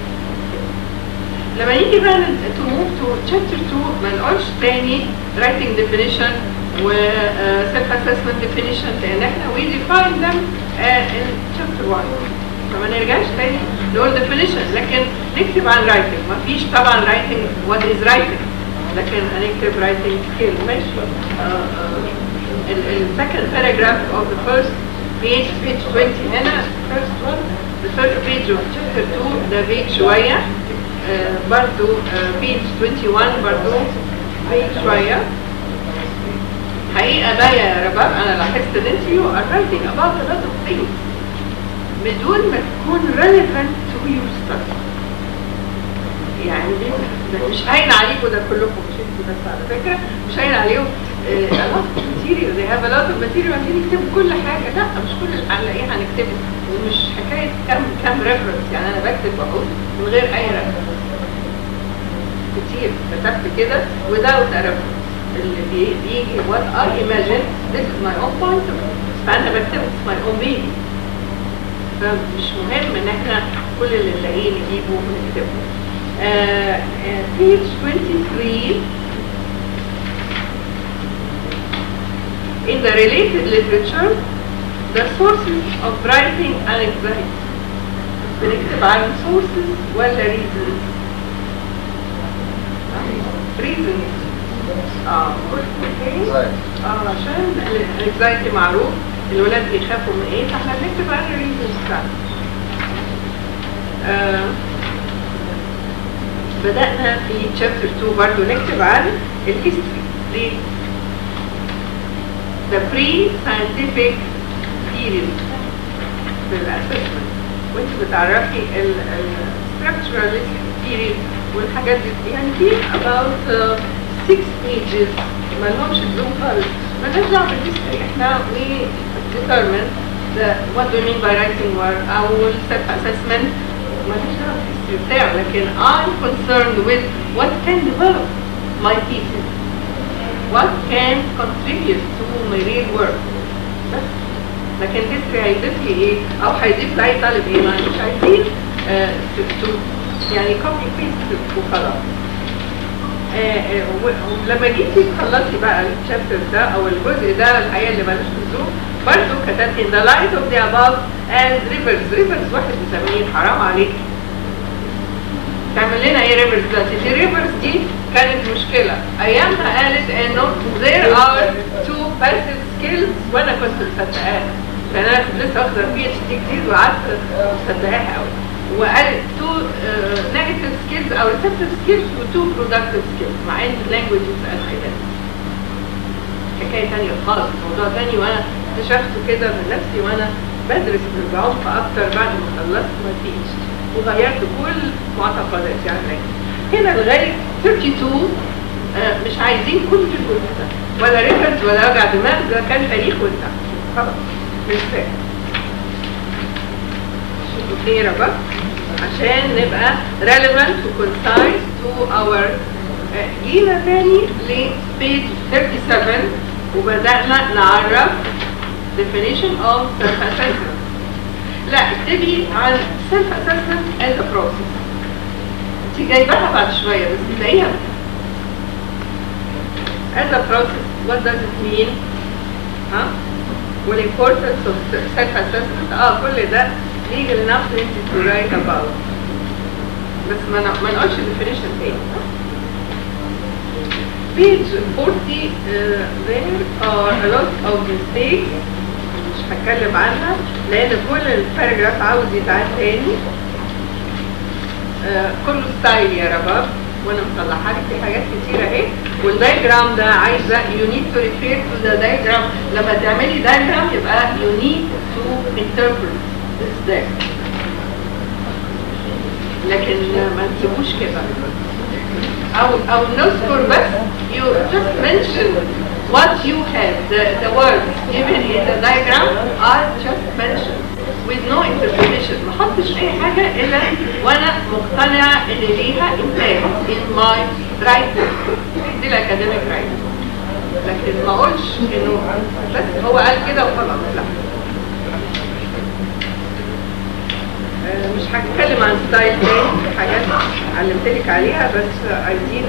لما نيجي بقى to move to chapter 2 ما نقولش تاني writing definition و self assessment definition لأن احنا we define them in chapter 1. فما نرجعش تاني نقول definition لكن نكتب عن writing. ما فيش طبعا writing what is writing لكن هنكتب writing skill ماشي. second paragraph of the first page 20 هنا first one the first page of chapter 2 ده big شوية. برضو page 21 برضو big شوية. حقيقة بقى يا رباب أنا لاحظت إن أنت you are writing about a lot of things بدون ما تكون relevant to your study. يعني ده مش هين عليكم ده كلكم مش انتوا بس على فكرة مش هين عليهم a lot of material they have a lot of material عشان يكتبوا كل حاجة. لا مش كل اللي هنلاقيه هنكتبه ومش حكاية كم reference يعني أنا بكتب بقول من غير أي reference كتير كتبت كده without a reference اللي بيجي what I imagine this is my own point of view فأنا بكتبه my own baby. فمش مهم إن احنا كل اللي نلاقيه نجيبه ونكتبه. Page 23 in the related literature the sources of writing and anxiety. بنكتب عن sources ولا reasons؟ reasons عشان الانكزايتي معروف الولاد بيخافوا من ايه فاحنا بنكتب عن الريزنز بتاعتنا. بدأنا في chapter 2 برضو نكتب عن الهيستوري ليه؟ the pre-scientific theories في الاسسمنت وانت بتعرفي structuralist theories والحاجات دي يعني في about 6 pages ما لهمش لزوم خالص مالناش دعوه بالهيستوري احنا we determine what do we mean by writing work او self assessment مالناش دعوه بالهيستوري بتاعه لكن I'm concerned with what can develop my thesis what can contribute to my real work بس لكن history هيضيف لي ايه او هيضيف لاي طالب ايه ما مش عايزين يعني copy paste وخلاص. لما جيتي تخلصي بقى الشابتر ده او الجزء ده الحقيقه اللي مالوش لزوم برضه كتبت in the light of the above and rivers واحد مسميه حرام عليك تعمل لنا ايه rivers دلوقتي دي rivers دي كانت مشكله ايامها قالت انه there are 2 passive skills وانا كنت مصدقاها لان انا كنت لسه واخده PhD جديد وقعدت مصدقاها قوي وقالت 2 negative skills او receptive skills و 2 productive skills مع ان language قال كده حكايه ثانيه خالص موضوع ثاني وانا اكتشفته كده من نفسي وانا بدرس بعمق اكتر بعد ما خلصت ما فيش وغيرت كل معتقداتي عن اللانجوج هنا لغايه 32 مش عايزين كل الجزء ده ولا ريفرنس ولا وجع دماغ ده كان تاريخ وانتهى خلاص مش فاهم شوفوا خير بقى عشان نبقى relevant و concise to our جينا تاني ل page 37 وبدأنا نعرف definition of self-assessment لا اكتبي عن self assessment as a process. انت جايباها بعد شويه بس تلاقيها as a process. What does it mean? ها؟ والimportance of self assessment. كل ده legal enough for you to write about. بس ما نقولش definition تاني. Page 40 there are a lot of mistakes. مش هتكلم عنها لان كل الباراجراف عاوز يتعاد تاني. كله ستايل يا رباب وانا مطلعها لك في حاجات كتيره اهي. والدايجرام ده عايزه you need to refer to the diagram. لما تعملي دايجرام يبقى you need to interpret this diagram. لكن ما تسيبوش كده او نذكر بس you just mention what you have. The words given in the diagram are just mentioned with no interpretation. ما احطش اي حاجه الا وانا مقتنعه ان ليها impact in my writing. دي الاكاديميك writing. لكن ما اقولش انه بس هو قال كده وخلاص، لا. مش هتكلم عن ستايل تاني، في حاجات علمتلك عليها بس عايزين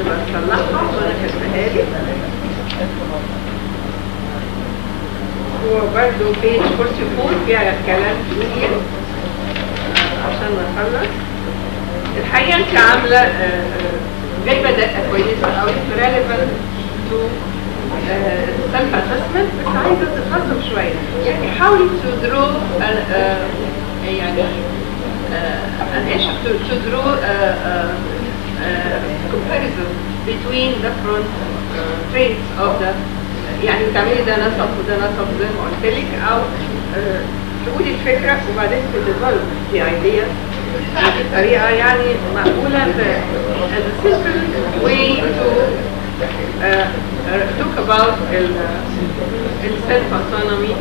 نبقى نصلحها وانا كاتباها لي. وبرده page 44 فيها كلام كتير عشان نخلص. الحقيقة انت عاملة جايبة داتا كويسة أوي relevant to self assessment، بس عايزة تتخصص شوية. يعني حاولي to draw يعني to draw comparison between different traits of the، يعني تعملي ده نصب وده نصب زي ما قلت لك، او تقولي الفكره وبعدين تديفلوب دي ايديا بطريقه يعني معقوله. the simple way to talk about self autonomy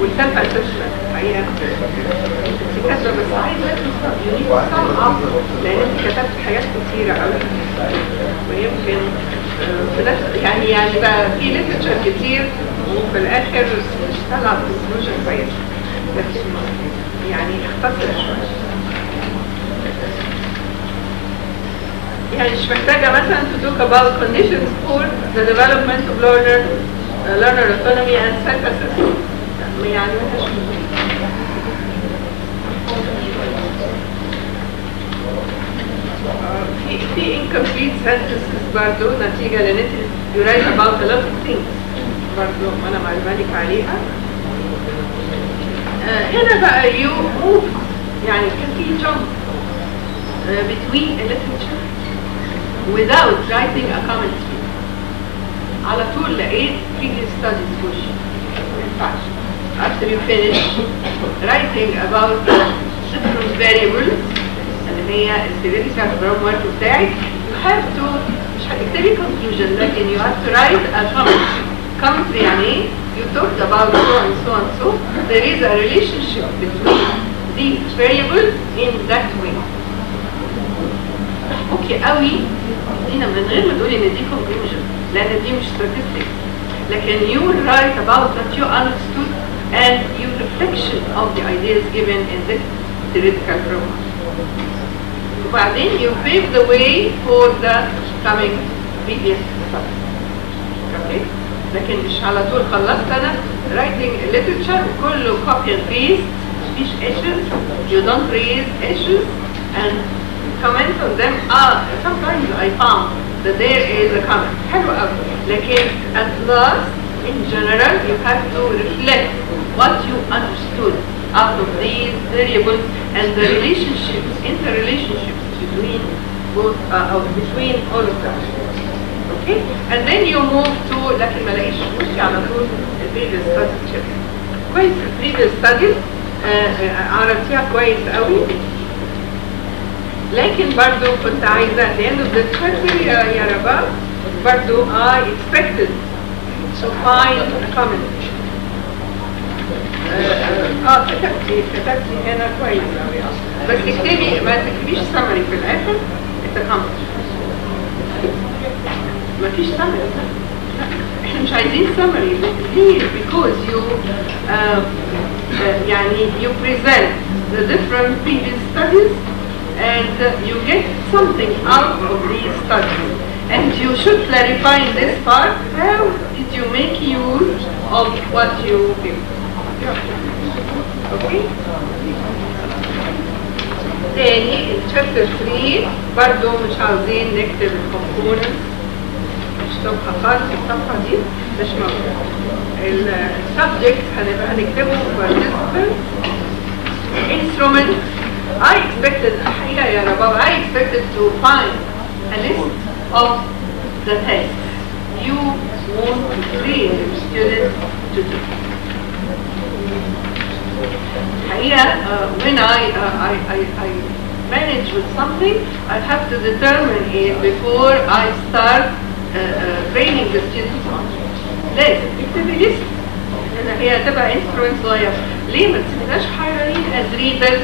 والself assessment. الحقيقه انت كاتبه بس عايزه تصعب لان انت كتبت حاجات كتيره قوي ويمكن يعني بقى في ليترشر كتير وفي الاخر مش طلع كونكلوجن كويس، لكن يعني اختصر شويه. يعني مش محتاجه مثلا to talk about conditions for the development of learner autonomy and self assessment. يعني مش في incomplete sentences برضه نتيجة لأن انت you write about a lot of things برضه أنا معلمانك عليها. هنا بقى you move يعني كان في jump between a literature without writing a commentary. على طول لقيت previous studies push. ما ينفعش. After you finish writing about different variables اللي هي السيفيريتي بتاعت البروجرام ورك بتاعك، you have to مش هتكتبي conclusion لكن you have to write a commentary. commentary يعني ايه؟ you talked about so and so and so. There is a relationship between these variables in that way. اوكي قوي هنا من غير ما تقولي ان دي conclusion لان دي مش statistics، لكن you will write about what you understood and your reflection of the ideas given in this theoretical program. وبعدين you pave the way for the coming previous studies. Okay? لكن مش على طول خلصت أنا writing literature كله copy and paste، مفيش issues، you don't raise issues and comment on them. Sometimes I found that there is a comment. حلو قوي. لكن at last in general you have to reflect what you understood out of these variables and the relationships, interrelationships between both, between all of them. Okay? And then you move to, لكن ما لاقيش مش على طول previous studies. كويس previous studies عرفتيها كويس قوي. لكن برضو كنت عايزة at the end of the chapter يا رباب برضو I expected to find a comment. كتبتي هنا كويس قوي بس تكتبي ما تكتبيش summary في الاخر. it's a comment. مفيش summary. احنا مش عايزين summary ليه؟ because you يعني you present the different previous studies and you get something out of these studies. And you should clarify in this part how did you make use of what you did. Okay? تاني الشابتر 3 برضو مش عاوزين نكتب الكومبوننتس، مش تبقى خالص الصفحة دي مش موجودة. السبجكت هنبقى هنكتبه participants instruments. I expected الحقيقة يا رباب I expected to find a list of the tests you want to train your students to do. When I manage with something, I have to determine it before I start training the students on it. لازم تكتبي list ان هي تبقى instrument صغير. ليه ما تسيبناش حيرانين as readers?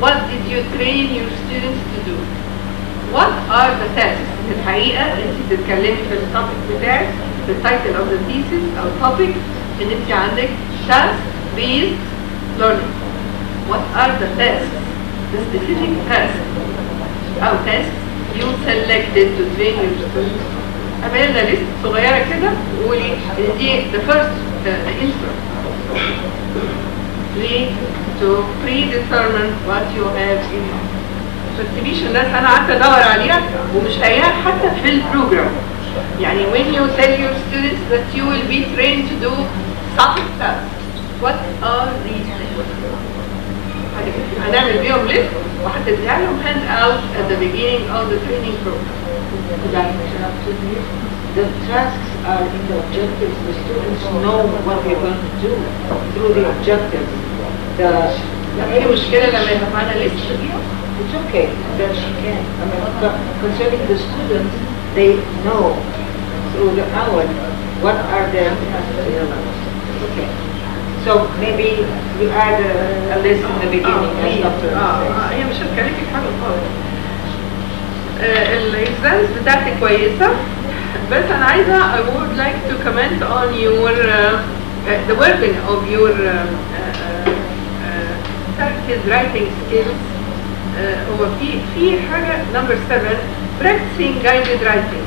What did you train your students to do? What are the tasks؟ الحقيقة انت بتتكلمي في التوبيك بتاعك، في التايتل of the thesis او topic ان انت عندك task based learning. What are the tasks? The specific tasks او tasks you selected to train your students. عملنا ليست صغيرة كده وقولي دي the first instrument. To predetermine what you have in mind. ما تسيبيش الناس انا قعدت ادور عليها ومش لاقيها حتى في البروجرام. يعني when you tell your students that you will be trained to do some tasks, what are these things? هنعمل بيهم list وهتديها لهم hand out at the beginning of the training program. The tasks are in the objectives. The students know what we're going to do through the objectives. هي مشكلة لما يبقى معانا list فيها. It's okay that she can. I mean, concerning the students, they know through the hour what are their tasks. Okay. So maybe you add a list in the beginning. هي مش هتكلفك حاجة خالص. الإكزامز بتاعتي كويسة، بس أنا عايزة I would like to comment on your the wording of your practice writing skills. هو في حاجة number 7 practicing guided writing.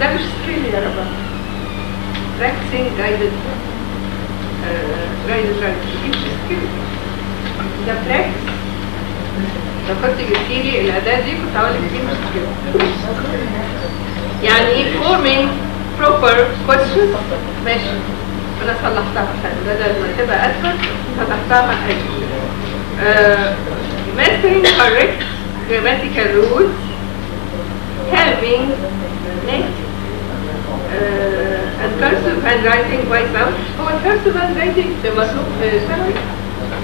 ده مش skill يا رب. practicing guided writing دي مش skill. ده practice. لو كنت جبتيلي الأداة دي كنت هقول لك دي مش skill. يعني forming proper questions ماشي. أنا صلحتها بدل ما تبقى أسفل فتحتها حاجة. Mastering correct grammatical rules, having next and cursive handwriting quite well. هو cursive handwriting ده مطلوب في ثانوي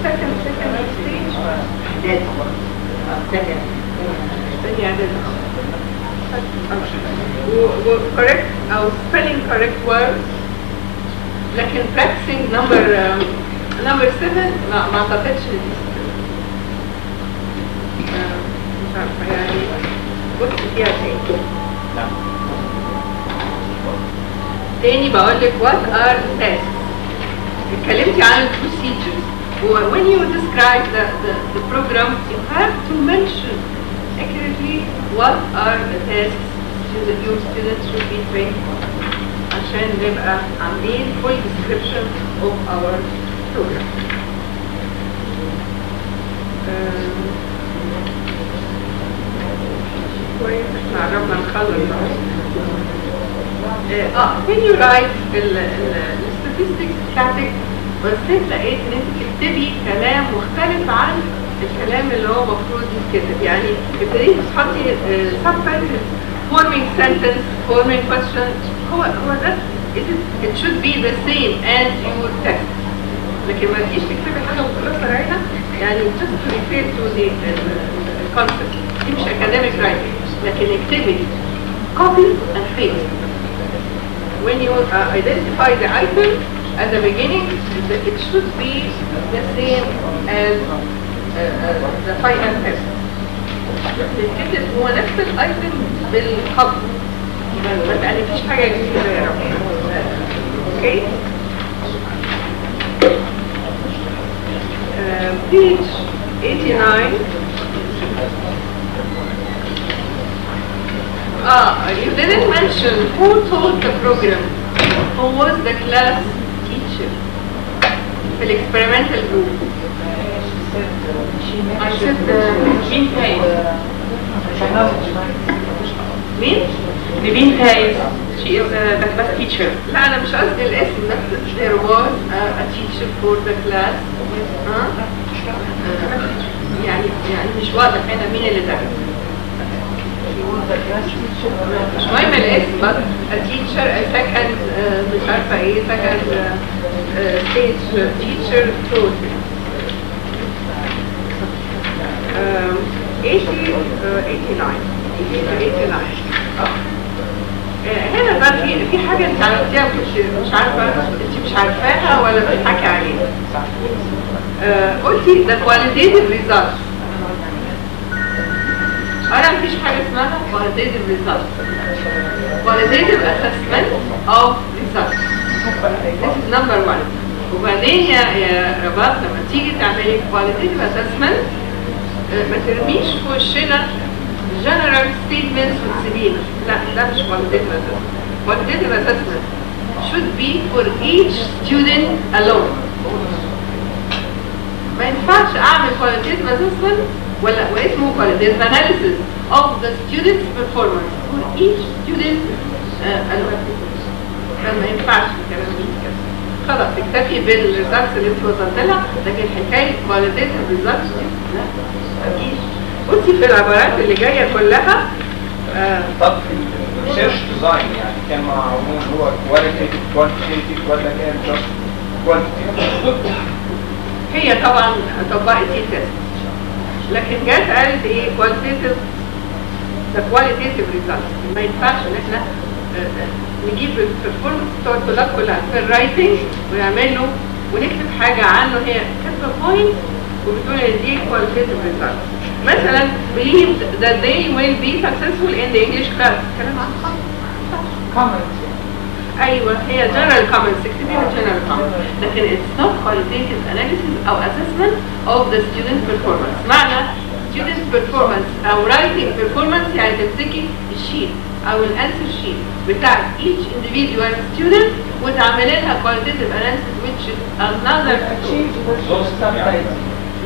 second stage. correct أو spelling correct words. لكن practicing number 7 ما اعتقدش دي مش عارفه يعني بص فيها تاني بقول لك what are the tasks. اتكلمتي عن procedures. When you describe the program you have to mention accurately what are the tasks that your students should be trained on. عشان نبقى عاملين full description of our program. كويس احنا قربنا نخلص. when you write statistics بتاعتك بصيت لقيت ان انت تكتبي كلام مختلف عن الكلام اللي هو المفروض يتكتب. يعني ابتديتي تحطي subtitles forming sentence forming question. هو ده it should be the same as your text. لكن ما تجيش تكتبي حاجه مختصره هنا يعني just to refer to the concept. دي مش academic writing. لكن اكتبي copy and paste. When you identify the item at the beginning, it should be the same as the final text. الكتب هو نفس الايتم بالخط. ما تقلبيش حاجه جديده يا رب. اوكي؟ page 89. You didn't mention who taught the program, who was the class teacher في experimental group. I said Niveen Faiz. مين؟ Niveen Faiz. She is the class teacher. لا أنا مش قصدي الاسم بس there was a teacher for the class. يعني مش واضح هنا مين اللي درس. مش مهم الاسم بس a teacher a second مش عارفة ايه second stage teacher taught. 89. هنا بقى في حاجة انت عملتيها كنت مش عارفة انت مش عارفاها ولا بتضحكي عليها. قلتي the qualitative results. أنا مفيش حاجة اسمها qualitative results. Qualitative assessment of results. This is number one. وبعدين يا رباب لما تيجي تعملي qualitative assessment ما ترميش في وشنا general statements وتسيبينا. لا ده مش qualitative assessment. Qualitative assessment should be for each student alone. ما ينفعش اعمل qualitative assessment واسمه qualitative analysis of the student's performance for each student alone. ما ينفعش الكلام ده كده. خلاص اكتفي بالريزلتس اللي انت وصلت لها، لكن حكايه qualitative results لا مفيش. بصي في العبارات اللي جايه كلها طب الريسيرش ديزاين يعني كان معمول هو كواليتيف كوانتيتيف ولا كان جاست كوانتيتيف؟ هي طبعا طبقت تي تيست، لكن جت قالت ايه كواليتيف ده كواليتيف ريزلتس. ما ينفعش ان احنا نجيب البرفورمانس بتوع الطلاب كلها في الرايتنج ونعمله ونكتب حاجه عنه هي كاتبه بوينت وبتقول ان دي كواليتيف ريزلتس. مثلا believe that they will be successful in the English class. كلام عن comments. ايوه هي general comments اكتبيها general comments، لكن it's not qualitative analysis او assessment of the student performance. معنى student performance او writing performance يعني تمسكي الشيت او الانسر شيت بتاع each individual student وتعملي لها qualitative analysis which is another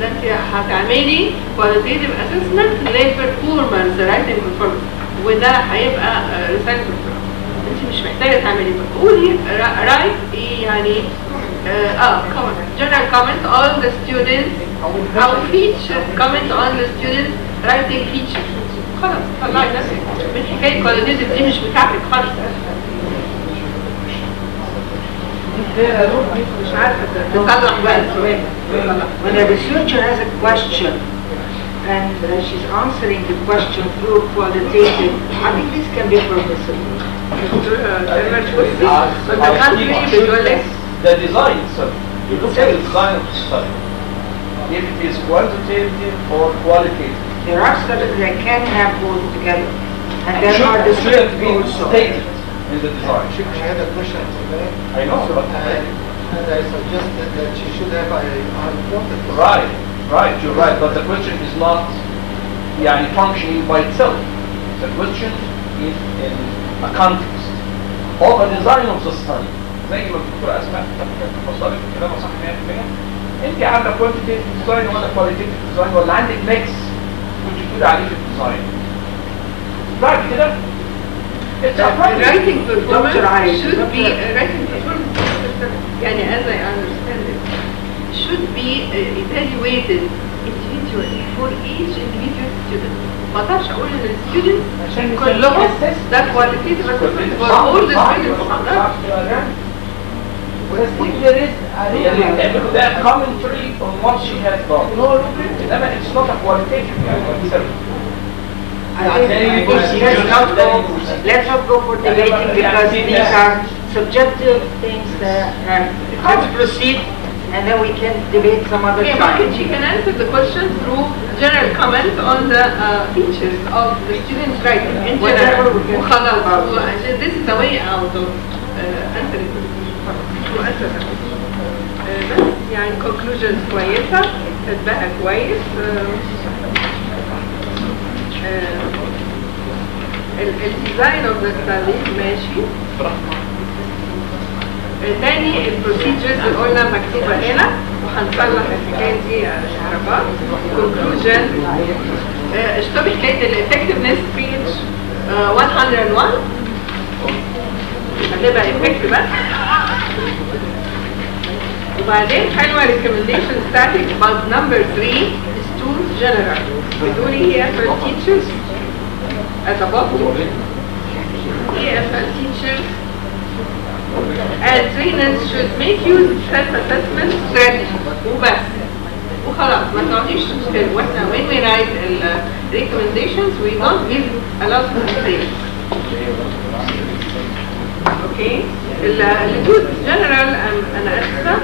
ده انت هتعملي qualitative assessment للperformance writing performance وده هيبقى recital performance. انت مش محتاجه تعملي قولي write ايه يعني comment general comment on the students او feature comment on the students writing feature. خلاص طلعي نفسك من حكايه qualitative دي مش بتاعتك خالص. مش عارفه تصلح بقى السؤال. When a researcher has a question and she's answering the question through qualitative, I think this can be permissible. The design itself. You look at the design of the study. If it is quantitative or qualitative. There are studies that can have both together, and there are the should be also. stated in the design. She had a question today. I know, but and I suggested that she should have a reported. Right, you're right, but the question is not functioning by itself. The question is in a context of a design of the study. زي ما الدكتورة أسماء وصلت كلامها صح 100%. أنت عندك quantitative design ولا qualitative design ولا عندك mix وتقول عليه في الديزاين. بعد كده writing performance should be writing performance يعني as I understand it should be evaluated individually for each individual student. ما اقدرش اقول ان الستودنتس كلهم ده qualitative assessment for all the students. ده commentary on what she has done. إنما it's not a qualitative Let's not go for debating because these are subjective things that let's proceed and then we can debate some other time. She can answer the question through general comment on the features of the student's writing in general. This is the way out of answering. بس يعني conclusions كويسة. كاتباها كويس. الديزاين اوف ذا ستادي ماشي. تاني البروسيجرز اللي قلنا مكتوبة هنا وهنصلح الحكاية دي يا رباب. conclusion اشتبه حكاية الeffectiveness page 101 هتبقى effective بس. وبعدين حلوة recommendation static but number 3 is too general. بتقولي EFL teachers at the bottom EFL teachers and trainers should make use of self-assessment strategy وبس وخلاص ما تقعديش تشتغل. واحنا when we write recommendations we don't give a lot of details. Okay. الجود جنرال انا اسفه.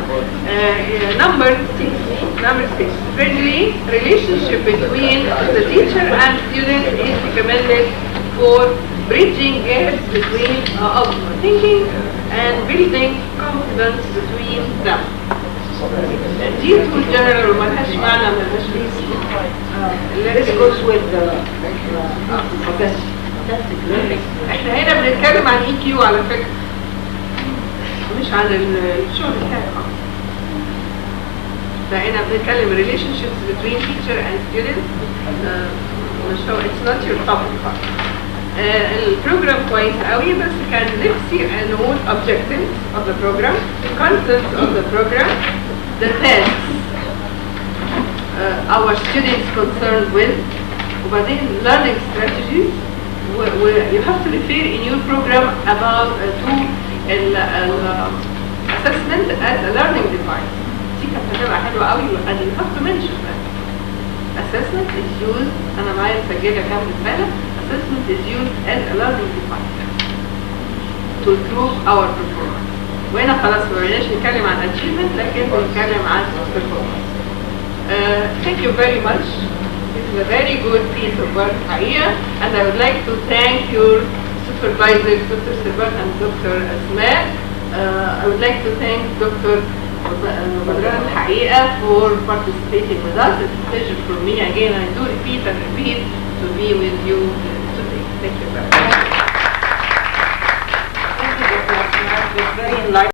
number 6 friendly relationship between the teacher and student is recommended for bridging gaps between thinking and building confidence between them. دي تكون جنرال ومالهاش معنى مالهاش ريسك. This goes with the احنا هنا بنتكلم عن EQ على فكرة مش عن الشغل بتاعي خالص. فهنا بنتكلم relationships between teacher and student. مش هو it's not your topic خالص. البروجرام كويس قوي بس كان نفسي نقول objectives of the program, concepts of the program, the tests our students concerned with, وبعدين learning strategies. You have to refer in your program about to assessment as a learning device. دي كانت هتبقى حلوة قوي and you have to mention that. Assessment is used أنا معايا مسجلة كام رسالة. Assessment is used as a learning device to improve our performance. وهنا خلاص ما بقيناش نتكلم عن achievement لكن بنتكلم عن performance. Thank you very much. This is a very good piece of work حقيقة and I would like to thank your supervisors, Dr. Sibat and Dr. Asma. I would like to thank Dr. Badran الحقيقة for participating with us. It's a pleasure for me again. I do repeat and repeat to be with you today. Thank you very much. Thank you, Dr. Asma. It's very enlightening.